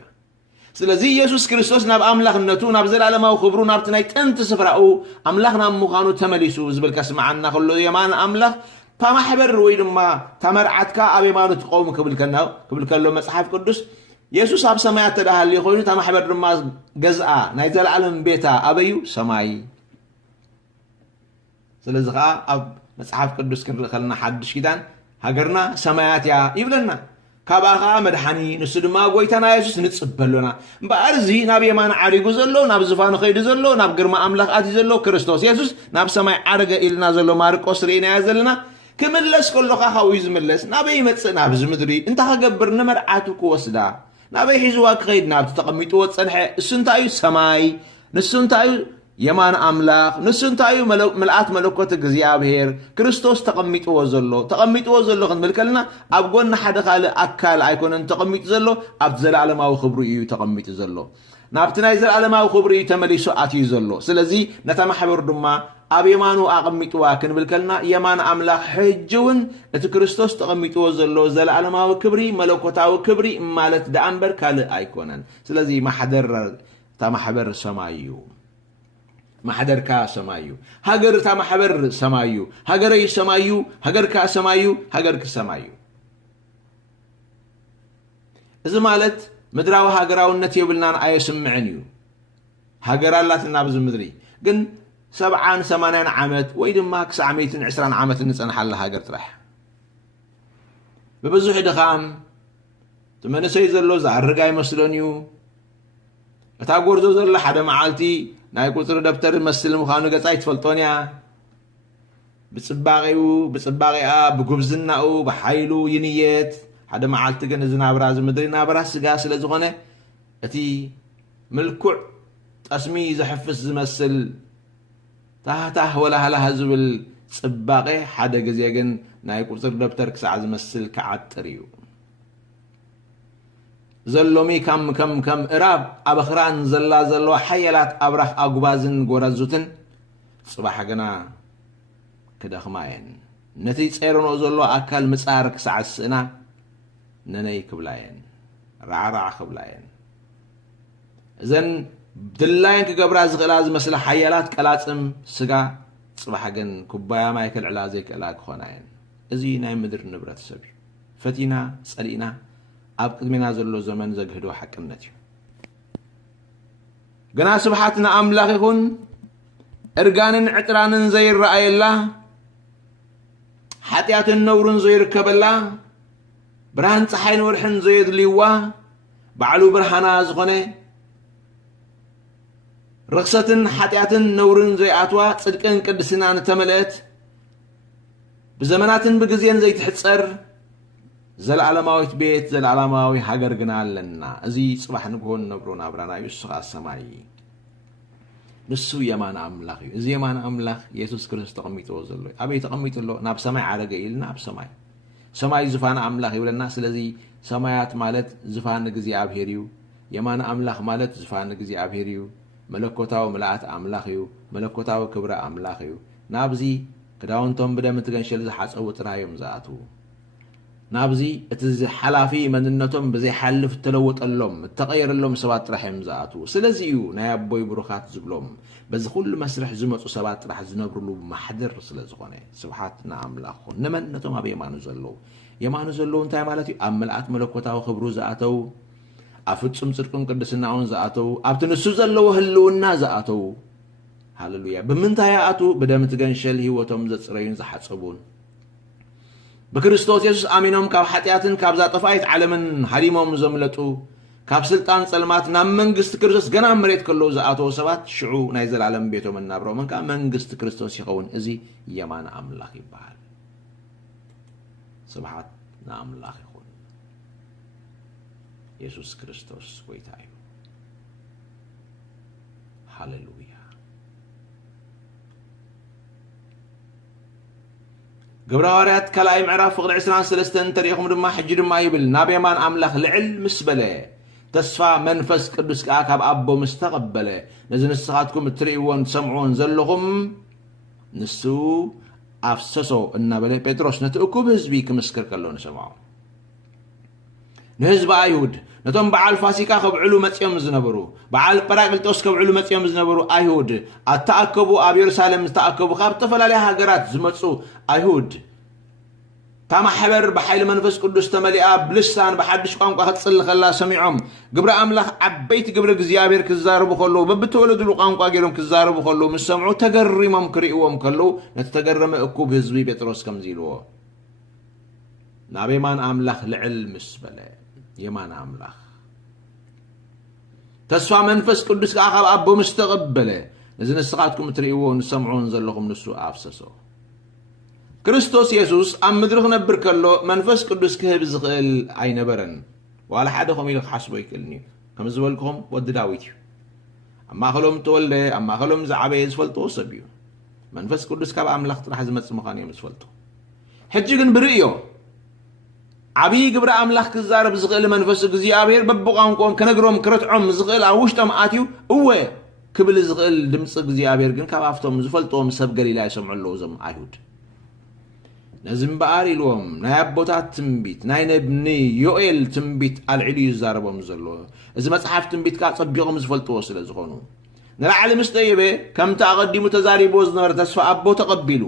ስለዚ ኢየሱስ ክርስቶስ ናብ ኣምላኽነቱ ናብ ዘለዓለማዊ ክብሩ ናብቲ ናይ ጥንቲ ስፍራኡ ኣምላኽ ናብ ምዃኑ ተመሊሱ ዝብል ከስማዓና ከሎ የማን ኣምላኽ ታማሕበር ወይ ድማ ተመርዓትካ ኣብ የማኑ ትቆሙ ክብል ከሎ መጽሓፍ ቅዱስ ኢየሱስ ኣብ ሰማያት ተዳሃልዩ ኮይኑ ታማሕበር ድማ ገዝኣ ናይ ዘለዓለም ቤታ ኣበዩ ሰማይ ስለዚ ከዓ ኣብ መጽሓፍ ቅዱስ ክንርኢ ከለና ሓድሽ ኪዳን ሃገርና ሰማያት እያ ይብለና ካብኣ ከዓ መድሓኒ ንሱ ድማ ጎይታና ኢየሱስ ንጽበሎና እምበኣር እዚ ናብ የማን ዓሪጉ ዘሎ ናብ ዝፋኑ ኸይዱ ዘሎ ናብ ግርማ ኣምላኽ ኣትዩ ዘሎ ክርስቶስ ኢየሱስ ናብ ሰማይ ዓረገ ኢልና ዘሎ ማርቆስ ርኢናያ ዘለና ክምለስ ከሎኻ ካብኡ ዝምለስ ናበይ ይመጽእ ናብዚ ምድሪ እንታይ ከገብር ንመርዓቱ ክወስዳ ናበይ ሒዝዋ ክኸይድ ናብቲ ተቐሚጥዎ ፀንሐ እሱ እንታይ እዩ ሰማይ ንሱ እንታይ እዩ የማን አምላኽ ንስንታዩ መልአት መለኮት እግዚአብሔር ክርስቶስ ተቀሚጥዎ ዘሎ ክንብልከልና ኣብ ጎና ሓደ ካልእ ኣካል ኣይኮነን ተቀሚጡ ዘሎ ኣብ ዘለዓለማዊ ክብሩ እዩ ተቀሚጡ ዘሎ ናብቲ ናይ ዘለዓለማዊ ክብሩ እዩ ተመሊሱ ኣትዩ ዘሎ ስለዚ ነታ ማሕበር ድማ ኣብ የማኑ ኣቀሚጥዋ ክንብልከልና የማን አምላኽ ሕጅውን እቲ ክርስቶስ ተቀሚጥዎ ዘሎ ዘለዓለማዊ ክብሪ መለኮታዊ ክብሪ ማለት ደኣምበር ካልእ ኣይኮነን ስለዚ ማሕበር ሰማዩ ማሕደርካ ሰማዩ ሃገርታ ማሕበር ሰማዩ ሃገረይ ሰማዩ ሃገርካ ሰማዩ ሃገርክ ሰማዩ እዚ ማለት ምድራዊ ሃገራውነት የብልናን ኣየስምዕን እዩ ሃገር ኣላትና ብዚ ምድሪ ግን 70-80 ዓመት ወይ ድማ ክሳብ 120 ዓመት ንጸንሓላ ሃገር ጥራሕ ብብዙሕ ድኻም ትመነሰይ ዘሎ ዝዓርጋ ይመስሎን እዩ እታ ጎርዞ ዘሎ ሓደ መዓልቲ ናይ ቁፅሪ ደብተር መስል ምዃኑ ገጻይ ትፈልጦን እያ ብጽባቂኣ ብጉብዝናኡ ብሓይሉ ይንየት ሓደ መዓልቲ ግን እዚ ናብራ ዝምድሪ ናብራ ስጋ ስለ ዝኾነ እቲ ምልኩዕ ጠስሚ ዘሕፍስ ዝመስል ታህታህ ወላህላህ ዝብል ጽባቐ ሓደ ግዜ ግን ናይ ቁፅሪ ደብተር ክሳዕ ዝመስል ክዓጥር እዩ ዘሎሚ ከም እራብ ኣብ ኣኽራን ዘሎ ሓየላት ኣብራኽ ኣጉባዝን ጎረዙትን ጽባሕ ግና ክደኽማ እየን ነቲ ጸይረንኦ ዘሎ ኣካል ምጻር ክሳዕ ስእና ነነይ ክብላ እየን ራዕራዕ ክብላ እየን እዘን ድላይን ክገብራ ዝኽእላ ዝመስለ ሓያላት ቀላጽም ስጋ ጽባሕ ግን ኩባያ ማይ ክልዕላ ዘይክእላ ክኾና እየን እዚ ናይ ምድሪ ንብረት ሰብ እዩ ፈቲና ጸሊእና ኣብ ቅድሜና ዘሎ ዘመን ዘግህዶ ሓቅነት እዩ ግና ስብሓት ንኣምላኽ ይኹን እርጋንን ዕጥራንን ዘይረኣየላ ሓጢኣትን ነውርን ዘይርከበላ ብርሃን ፀሓይን ወርሕን ዘየድልይዋ ባዕሉ ብርሃና ዝኾነ ርክሰትን ሓጢኣትን ነውርን ዘይኣትዋ ጽድቅን ቅድስናን ተመልአት ብዘመናትን ብግዜን ዘይትሕፀር ዘለዓለማዊት ቤት ዘለዓለማዊ ሃገር ግና ኣለና እዚ ጽባሕ ንግሆን ነብሮ ናብራና እዩ እሱ ኸኣ ሰማይ ንሱ የማን ኣምላኽ እዩ እዚ የማን ኣምላኽ ኢየሱስ ክርስቶስ ተቐሚጥዎ ዘሎ ኣበይ ተቐሚጡ ኣሎ ናብ ሰማይ ዓረገ ኢልና ኣብ ሰማይ ዝፋነ ኣምላኽ ይብለና ስለዚ ሰማያት ማለት ዝፋነ እግዚኣብሔር እዩ የማን ኣምላኽ ማለት ዝፋነ እግዚኣብሔር እዩ መለኮታዊ ምልኣት ኣምላኽ እዩ መለኮታዊ ክብሪ ኣምላኽ እዩ ናብዚ ክዳውንቶም ብደም ትገንሸል ዝሓፀቡ ጥራዮም ዝኣትዉ ናብዚ እቲ ሓላፊ መንነቶም ብዘይሓልፍ ተለወጠሎም ተቐየረሎም ሰባት ጥራሕ እዮም ዝኣትዉ ስለዚ እዩ ናይ ኣቦይ ብሩኻት ዝብሎም በዚ ኩሉ መስርሕ ዝመፁ ሰባት ጥራሕ ዝነብርሉ ማሕደር ስለ ዝኾነ ስብሓት ንኣምላኽ ኹን ንመንነቶም ኣብ የማኑ ዘለዉ እንታይ ማለት እዩ ኣብ ምልኣት መለኮታዊ ክብሩ ዝኣተው ኣብ ፍጹም ጽድቅን ቅድስናውን ዝኣተው ኣብቲ ንሱ ዘለዎ ህልውና ዝኣተው ሃሌሉያ ብምንታይ ኣትው ብደም ትገንሸል ህይወቶም ዘጽረዩን ዝሓጸቡን ብክርስቶስ ኢየሱስ ኣሚኖም ካብ ሓጢኣትን ካብ ዛጠፋይት ዓለምን ሃዲሞም ዘምለጡ ካብ ስልጣን ጸልማት ናብ መንግስቲ ክርስቶስ ገና መሬት ከለዉ ዝኣተዉ ሰባት ሽዑ ናይ ዘላለም ቤቶም እናብሮም እንካ መንግስቲ ክርስቶስ ይኸውን እዚ የማን ኣምላኽ ይበሃል ስብሓት ንኣምላኽ ይኹን ኢየሱስ ክርስቶስ ጎይታ እዩ ሃሌሉያ ግብረ ሐዋርያት ካልኣይ ምዕራፍ ፍቕዲ 23 እንተሪኢኹም ድማ ሕጂ ድማ ይብል ናብ የማን ኣምላኽ ልዕል ምስ በለ ተስፋ መንፈስ ቅዱስ ከዓ ካብ ኣቦ ምስ ተቐበለ ነዚ ንስኻትኩም እትርእይዎን ትሰምዕዎን ዘለኹም ንሱ ኣፍሰሶ እናበለ ጴጥሮስ ነቲ እኩብ ህዝቢ ክምስክር ከሎ ንሰምዖ ንህዝቢ ኣይሁድ ነቶም በዓል ፋሲካ ከብዕሉ መፅዮም ዝነበሩ በዓል ጰራቅሊጦስ ከብዕሉ መፅዮም ዝነበሩ ኣይሁድ ኣተኣከቡ ኣብ የሩሳሌም ዝተኣከቡ ካብ ዝተፈላለየ ሃገራት ዝመፁ ኣይሁድ تا محبر بحيل منفس قدوس تملئا بلسان بحدش ቋንቋ ክትጽል ከላ ሰሚዖም ግብረ አምላኽ ዓበይቲ ግብረ እግዚአብሔር ክዛረቡ ከሎ በብተወለዱ ቋንቋ ገይሮም ክዛረቡ ከሎ ምስ ሰምዑ ተገሪሞም ክሪእዎም ከሎ ነተገረመ እኩብ ህዝቢ ጴጥሮስ ከምዚልዎ ናብ የማን አምላኽ ልዕል ምስ በለ የማን አምላኽ ተስፋ መንፈስ ቅዱስ ካብ አቦ ምስ ተቀበለ እዚ ንስኻትኩም ትሪእዎን ሰምዑን ዘለኹም ንሱ አፍሰሶ ክርስቶስ ኢየሱስ ኣብ ምድሪ ክነብር ከሎ መንፈስ ቅዱስ ክህብ ዝኽእል ኣይነበረን ዋላ ሓደ ኸም ኢሉ ክሓስቦ ይክእልኒ ከም ዝበልክኹም ወዲ ዳዊት እዩ أما خلهم تولى أما خلهم زعبي يزفلتو سبيو منفس قدس كاب أملاخ راح زمت مخاني مسفلتو حجيجن بريو عبي قبر أملاخ كزارب زغيل منفس እግዚአብሔር በበቋንቋም ከነግሮም ክረትዖም ዝغيل አውሽቶም አትዩ እወ ክብል ዝغيل ድምጽ እግዚአብሔር ግን ካብ አፍቶም ዝፈልጦም ሰብ ገሊላ ይሰምዑሉ ዘም አይሁድ ነዝም በአሪሎም ናይ አቦታት ትንቢት ናይ ነብኒ ዮኤል ትንቢት አልዕሊ ይዛረቦም ዘሎ እዚ መጽሐፍ ትንቢት ካ ጸቢቆም ዝፈልጥዎ ስለ ዝኾኑ ንላዕሊ ምስተይበ ከም ተቀዲሙ ተዛሪቦ ዝነበረ ተስፋ አቦ ተቀቢሉ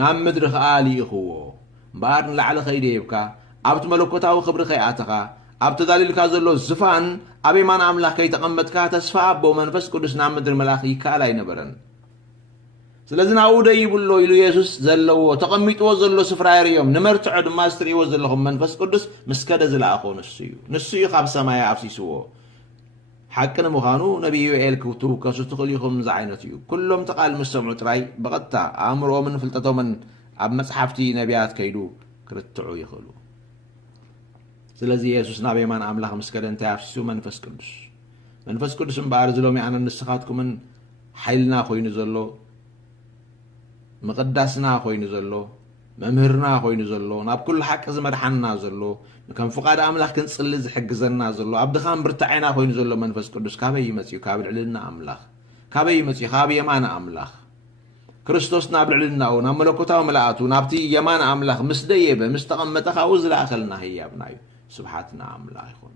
ናብ ምድሪ ኸኣሊ ይኽዎ ባር ንላዕሊ ኸይደ ይብካ ኣብቲ መለኮታዊ ክብሪ ኸይኣተኻ ኣብ ተዳሊልካ ዘሎ ዝፋን ኣበይማን ኣምላኽ ከይተቐመጥካ ተስፋ ኣቦ መንፈስ ቅዱስ ናብ ምድሪ መላኽ ይከኣል ኣይነበረን ስለዚ ናብኡ ደይብሎ ኢሉ ኢየሱስ ዘለዎ ተቐሚጥዎ ዘሎ ስፍራ የርዮም ንመርትዖ ድማ ዝትርእይዎ ዘለኹም መንፈስ ቅዱስ ምስከደ ዝለኣኾ ንሱ እዩ ካብ ሰማይ ኣፍሲስዎ حق نمخانو نبي يوئيل كوتو كسوتو ليكم زعينت يو كلهم تقال مسمعوا تراي بقتا امرو من فلتتو من اب مصحفتي نبيات كيدو كرتعو يخلو سلازي يسوس نبي مان املاح مسكدن تافسو منفس قدس مبارزلومي انا نسخاتكم من حيلنا خوين زلو مقدسنا خوين زلو ممهرنا خوين زلو ناب كل حق زمدحنا زلو كم فقاد أملاك كنصلي زحجزنا زلو عبد خان برتعينا خوين زلو منفس قدس كابي يمسيو كابل علنا أملاك كابي يمسيو كابي يمان أملاك كريستوس نابل علنا ونام ملكوتا وملاءاتو نابتي يمان أملاك مسديبه مستقمتها خاوز لآخلنا هي ابنايو سبحاتنا أملاك يخون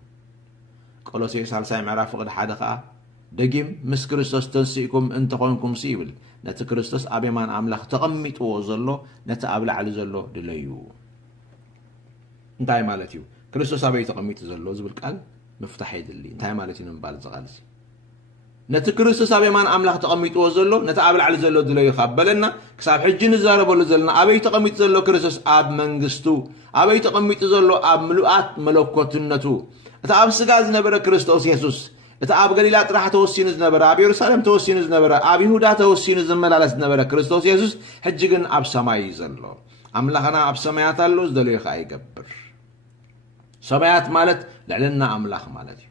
قولوسي سالساي معراف قد حدقا دقيم مس كريستوس تنسيكم انت خونكم سيبل نت كريستوس أبي مان أملاك تقميت وزلو نت أبلع على زلو دليو انتهي مالتيو كريستوس أبي تقميت زلو زبل قال مفتاح يدلي انتهي مالتي نمبال زغالسي نت كريستوس أبي مان أملاك تقميت وزلو نت أبلع على زلو دليو خبلنا كساب حجي نزارب ولا زلنا أبي تقميت زلو كريستوس أب منغستو أبي تقميت زلو أب ملؤات ملوكوتنتو أب سغاز نبره كريستوس يسوس أب غليلا طرح توسين زنبره أب يروسالم توسين زنبره أب يهودا توسين زملالس نبره كريستوس يسوس حجيغن أب سماي زلو أملاخنا أب سمايات اللو زدلو يخا يقبر سمايات مالت لعلنا أملاخ مالتي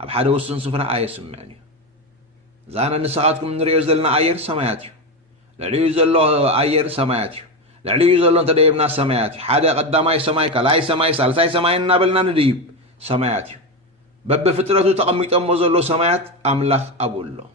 أب حدا وسن سفرة آية سمعني زانا نساقاتكم من ريوز دلنا آير سماياتي لعليو زلو آير سماياتي لعليو زلو انت ديبنا سماياتي حدا قداماي سمايكا لاي سماي سالساي سماي نابلنا نديب سماياتي بب فترته تقميط أموزلو سمايات أملاخ أبولو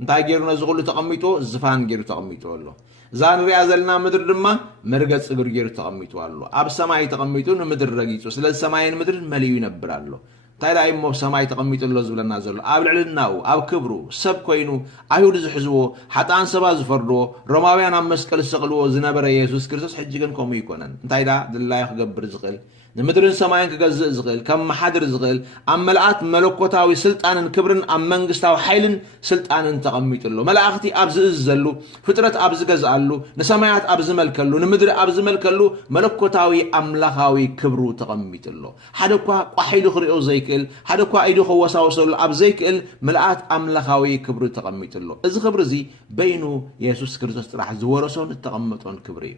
انتا جيرو نزغلو تقميطو زفان جيرو تقميطو اللو زان ريازلنا مدر دما مرغت صغر جيرو تقميطو اللو أب سماي تقميطو نمدر رقيتو سلال سماين مدر مليو ينبرالو تايدا ايمو سماي تقميطو اللو زبلنا زلو أب العلناو أب كبرو سب كوينو أيهود زحزوو حتى أن سبا زفردو روماويان أمسكال سقلو زنبر يسوس كريستوس حجيغن كومو يكونن تايدا دلايخ قبر زغل نمدرن سماين كجزء زغل كم محادر زغل أم ملأت ملكوتاوي سلطان كبرن أم منغستاو حيلن سلطان تقميط له ملأختي أبز زلو فترة أبز جزالو نسمايات أبز ملكلو نمدر أبز ملكلو ملكوتاوي أملاخاوي كبرو تقميط له حدكوا قحيلو خريو زيكل حدكوا أيدو خواساو سول أبزيكل ملأت أملاخاوي كبرو تقميط له إذ خبر زي بينو يسوع كريستوس راح زورسون التقمطون كبري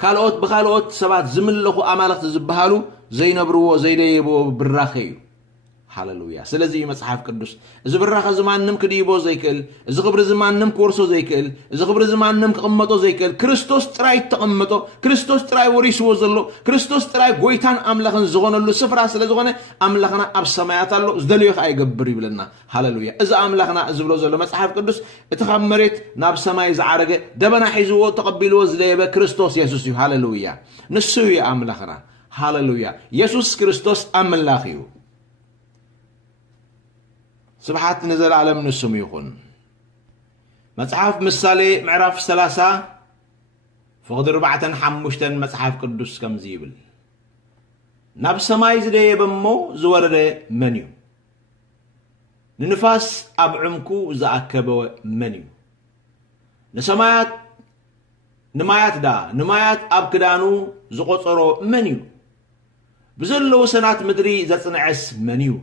كالوت بخالوت سبات زملخو أمالخت زبهالو زي نبرو زي ديبو براخيو هاللويا سلازي مصحف قدوس إذا براخ زمان نم كديبو زيكل إذا خبر زمان نم كورسو زيكل إذا خبر زمان نم قمطو زيكل كريستوس تراي تقمطو كريستوس تراي وريسو زلو كريستوس تراي غويتان أملاخن زغونلو سفرا سلازغونه أملاخنا أب سمايات اللو زدليو خاي غبر يبلنا هاللويا إذا أملاخنا زبلو زلو مصحف قدوس اتخمرت ناب سماي زعرقه دبنا حيزو تقبلو زليبه كريستوس يسوس هاللويا نسو يا أملاخنا هاللويا يسوس كريستوس أملاخيو سبحات نزل على من السم يخون مصحف مثالي معرف 3 فقد 4 حمشتن مصحف قدوس كم زيبل ناب سماي زدي بمو زورد منيو ننفاس أبعمكو زأكبو منيو نسمايات نمايات دا نمايات أبكدانو زقصرو منيو بزلو سنات مدري زتصنعس منيو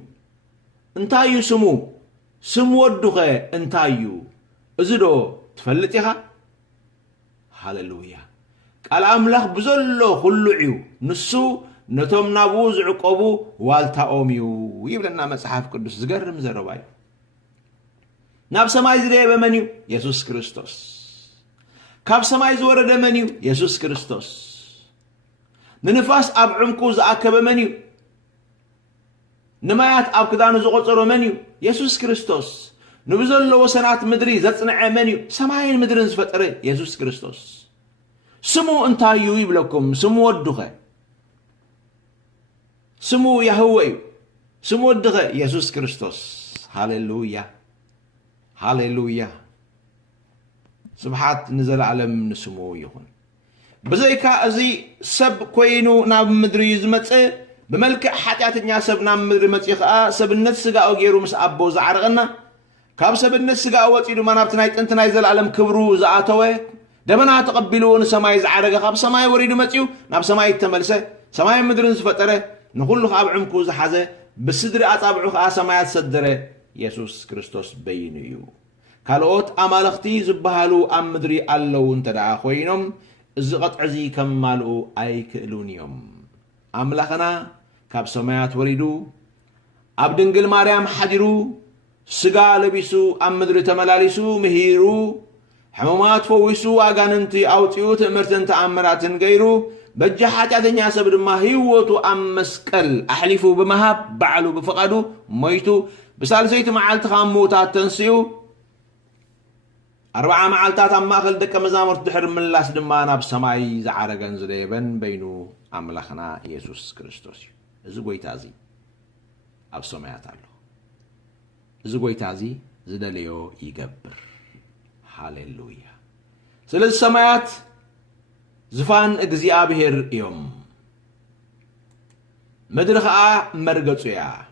انتايو سمو ودوغي انتايو ازدو تفلتيها هاللويا قال أملاخ بزلو خلوعيو نسو نتوم نابوز عقبو والتا أوميو يبلنا مصحف قدس زقرم زرباي ناب سماي زري بمنيو يسوع كريستوس كاب سماي زورد منيو يسوع كريستوس ننفاس اب عمقو زاكب منيو نمايات اب كدانو زقصرو منيو يسوع كريستوس نبزل وسنات مدري زصنع منيو سماين مدرن زفطر يسوع كريستوس سمو انتايو يبلكم سمو ودخه سمو يهوه سمو ودخه يسوع كريستوس هاليلويا هاليلويا سبحات نزل عالم نسمو يكون بزيكا ازي سب كوينو ناب مدري زمصه بملكع حاتياتنيا سب ناب مدري مصي خا سبنت سغاو غيرو مس ابو زعرغنا كاب سبنت سغاو وصيدو منابتناي طنتناي زل عالم كبرو زاتوي دمنا تقبلون سماي زعرغ كاب سماي وريدو مصيو ناب سماي تملسه سماي مدرن زفطره نخلو خاب عمكو زحازه بسدري اصابعو خا سمايات سدره يسوع كريستوس بينيو كالوت امالختي زبهالو ام مدري الله انتدعا خوينم እዚ قطعዚ ከማልኡ ኣይክእሉን እዮም ኣምላኽና ካብ ሰማያት ወሪዱ ኣብ ድንግል ማርያም ሓዲሩ ስጋ ለቢሱ ኣብ ምድሪ ተመላሊሱ ምሂሩ ሕሙማት ፈዊሱ ኣጋንንቲ ኣውፅኡ ትእምርትን ተኣምራትን ገይሩ በጀ ሓጢአተኛ ሰብ ድማ ህይወቱ ኣብ መስቀል ኣሕሊፉ ብምሃብ ባዕሉ ብፍቓዱ ሞይቱ ብሳልሰይቲ መዓልቲ ካብ ሞታት ተንስኡ 40 معالتات أما أخل دك مزامرت دحر من لاس دمان أب سماي زعرجن زديبن بينو أملاخنا يسوع كريستوس زوجي تازي أب سمايات الله زوجي تازي زدليو يجبر هاليلويا سلسلة السمايات زفان إجزيابهر يوم مدرخة مرقصيا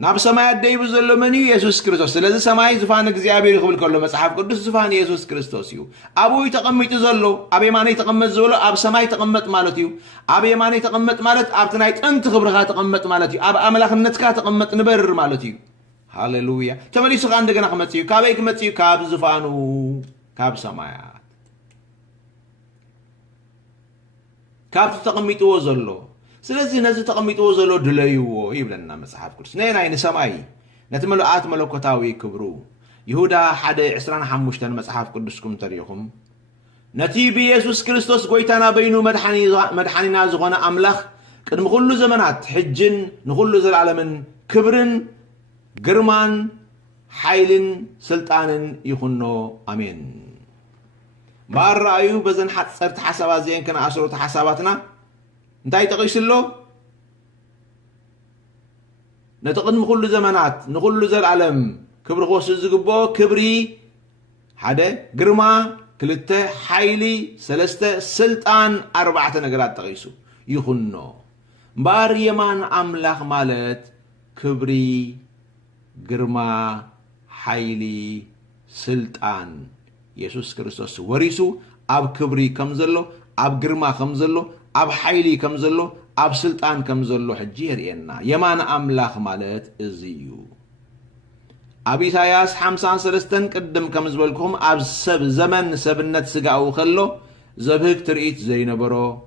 ناب سمايات دايب زلو منيو يسوع كريستوس لذا سماي زفان እግዚአብሔር ይخبل كله مصحف قدس زفان يسوع كريستوس يو ابو يتقمط زلو ابي ماني تقمط زلو اب سماي تقمط مالتيو ابي ماني تقمط مالت اب تناي طنت خبرها تقمط مالتيو اب املاخنتك تقمط نبر مالتيو هاليلويا تمليسو عندنا خمتيو كابي كمتيو كاب زفانو كاب سمايات كاب تقمطو زلو ስለዚህ ነዚህ ተቀምጦ ዘሎ ድለይዎ ይብለና መጽሐፍ ቅዱስ ነይናይ ንሰማይ ነትመልአት መለኮታዊ ክብሩ ይሁዳ 1:25 መጽሐፍ ቅዱስኩም ተሪኹም ነቲ ኢየሱስ ክርስቶስ ጎይታና በይኑ መድኃኒና ዝኾነ አምላኽ ቅድሚ ኩሉ ዘመናት ሕጅን ንኩሉ ዘላለምን ክብርን ግርማን ኃይልን ስልጣንን ይኹኖ አሜን ባራዩ በዘን ሐጸርት ሐሳባት ዘን ከና አስሮት ሐሳባትና እንታይ ተቀይስሎ ነተቀድም ኩሉ ዘመናት ንኩሉ ዘላለም ክብሪ ኮስ ዝግቦ ክብሪ ሓደ ግርማ ክልተ ሓይሊ ሰለስተ ስልጣን ኣርባዕተ ነገራት ተቀይሱ ይኹኖ ባር የማን አምላኽ ማለት ክብሪ ግርማ ሓይሊ ስልጣን ኢየሱስ ክርስቶስ ወሪሱ ኣብ ክብሪ ከም ዘሎ ኣብ ግርማ ከም ዘሎ أب حيلي كم زلو أب سلطان كم زلو حجير إنا يمان أملاخ مالت إزيو أبي ساياس 53 قدم كم زبلكم أب سب زمن سبنت سقاو خلو زبهك ترئيت زي نبرو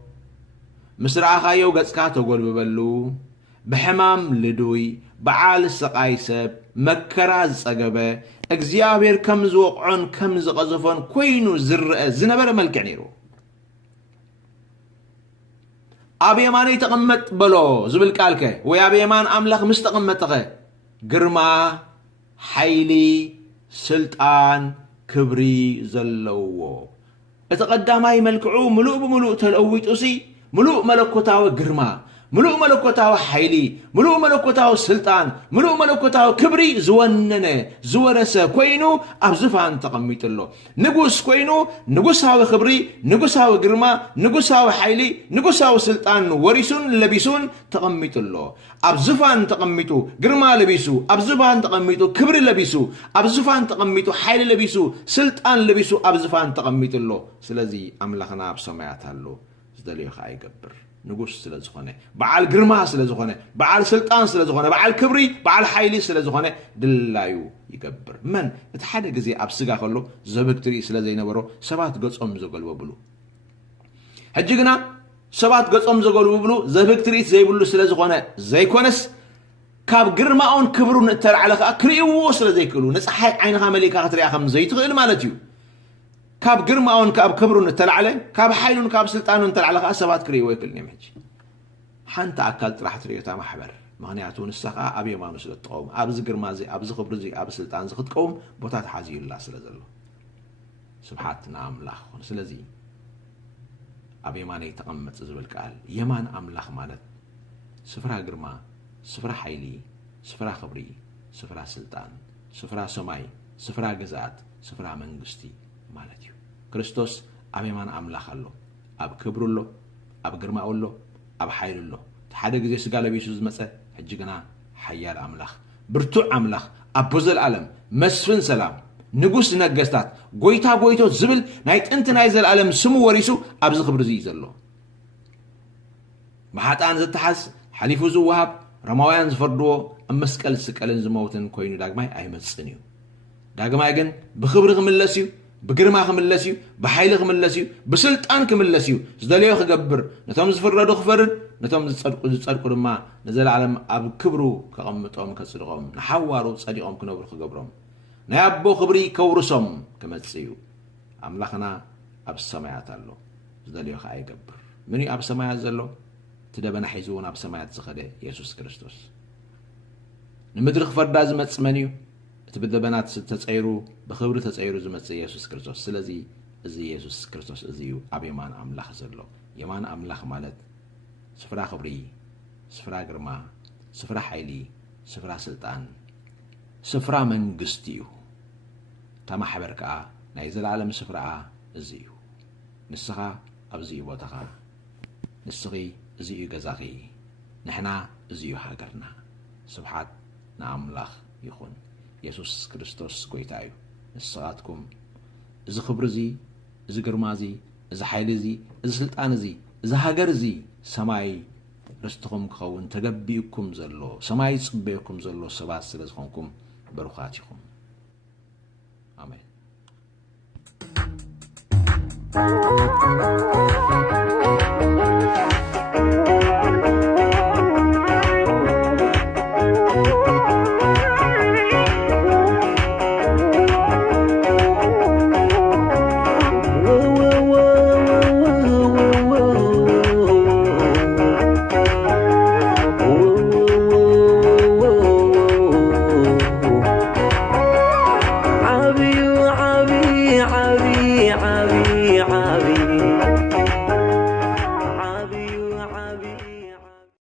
مسرع خايو قدسكا تقول ببلو بحمام لدوي بعال السقاي سب مكراز سقبه اكزيابير كم زوقعون كم زقزفون كوينو زرق زنبر ملكعنيرو أبي يماني تقمت بلو زبل كالك ويا أبي يمان أملاخ مستقمتك قرما حيلي سلطان كبري زلو اتقداماي ملكعو ملوء بملوء تلقويت أسي ملوء ملكوتاو قرما ملوء ملكوتاو حيلي ملوء ملكوتاو سلطان ملوء ملكوتاو كبري زوننه زورسه كوينو أبزفان تقميت له نقوس كوينو نقوساو خبري نقوساو قرما نقوساو حيلي نقوساو سلطان وريسون لبيسون تقميت له أبزفان تقميتو قرما لبيسو أبزفان تقميتو كبري لبيسو أبزفان تقميتو حيلي لبيسو سلطان لبيسو أبزفان تقميت له سلازي أملاخنا بسمايات هلو زدليو خاي قبر نقول سلازخونه بعال قرما سلازخونه بعال سلطان سلازخونه بعال كبري بعال حيلي سلازخونه دلايو يكبر من اتحدى غزي ابسغا خلو زبكتري سلازي نبرو سبات قصوم زغلو بلو حجيغنا سبات قصوم زغلو بلو زبكتري زي بلو سلازخونه زي كونس كاب جرماون كبرون تر على كريو وصل زي كلو نصحي عينها ملكا خطريا خم زي تغيل مالتيو كاب جرماون كاب كبرون تر على كاب حيلون كاب سلطانون تر على سبات كريو يكلني محج حنت أكلت راح تريتا محبر مغنياتون السقا أبي ما نسل التقوم أبز جرمازي أبز خبرزي أبز سلطان زخت قوم بوتات حازي الله سلزلو سبحاتنا أملاخ سلزي أبي ما نيتقمت زبل قال يمان أملاخ مالت سفرا جرما سفرا حيلي سفرا خبري سفرا سلطان سفرا سماي سفرا جزات سفرا منغستي مالتيو كريستوس أبي ما أملاخ الله أب كبر الله أب جرما الله أب حيل الله تحدى جزء سجال بيسوز مسا حجنا حيال أملاخ برتوع أملاخ أبوزل العالم مسفن سلام نجوس نجستات قويتا زبل نايت أنت نايزل العالم سمو وريسو أبز خبر زي زلوا ما حتى أنزل تحس حليفو زوهاب رماويان زفردو أمسكال سكالن زموتن كوينو داغماي أي مسنيو داغماي جن بخبر غملسيو بجرما خملسيو بحيل خملسيو بسلطان خملسيو زدليو خجبر نتام زفردو خفرد نتام زصدقو دما نزل العالم أب كبرو كقمطوم كصدقوم نحوارو صديقوم كنبر خجبرهم نيابو خبري كورسوم كما تسيو أملاخنا أب السمايات الله زدليو خاي يجبر مني أب السمايات زلو تدبنا حيزون أب السمايات زخده يسوع كريستوس نمدرخ فردا زمت سمنيو تبدبنات تتصيرو بخبر تتصيرو زمت يسوع كريستوس سلازي زي يسوع كريستوس زيو أب يمان أملاخ زلو يمان أملاخ مالت سفرا خبري سفرا جرما سفرا حيلي سفرا سلطان سفرا منغستيو تما حبركا نايزل العالم سفرا زيو نسخا ابزيو بوتخا نسخي زيو غزاخي نحنا زيو هاجرنا سبحات ناملاخ يخون يسوع كريستوس كويتايو نسخاتكم اذا خبر زي اذا جرمازي اذا حيل زي اذا سلطان زي اذا هاجر زي سماي رستكم كون تجبيكم زلو سماي صبيكم زلو سبات سلازكم برخاتكم آمين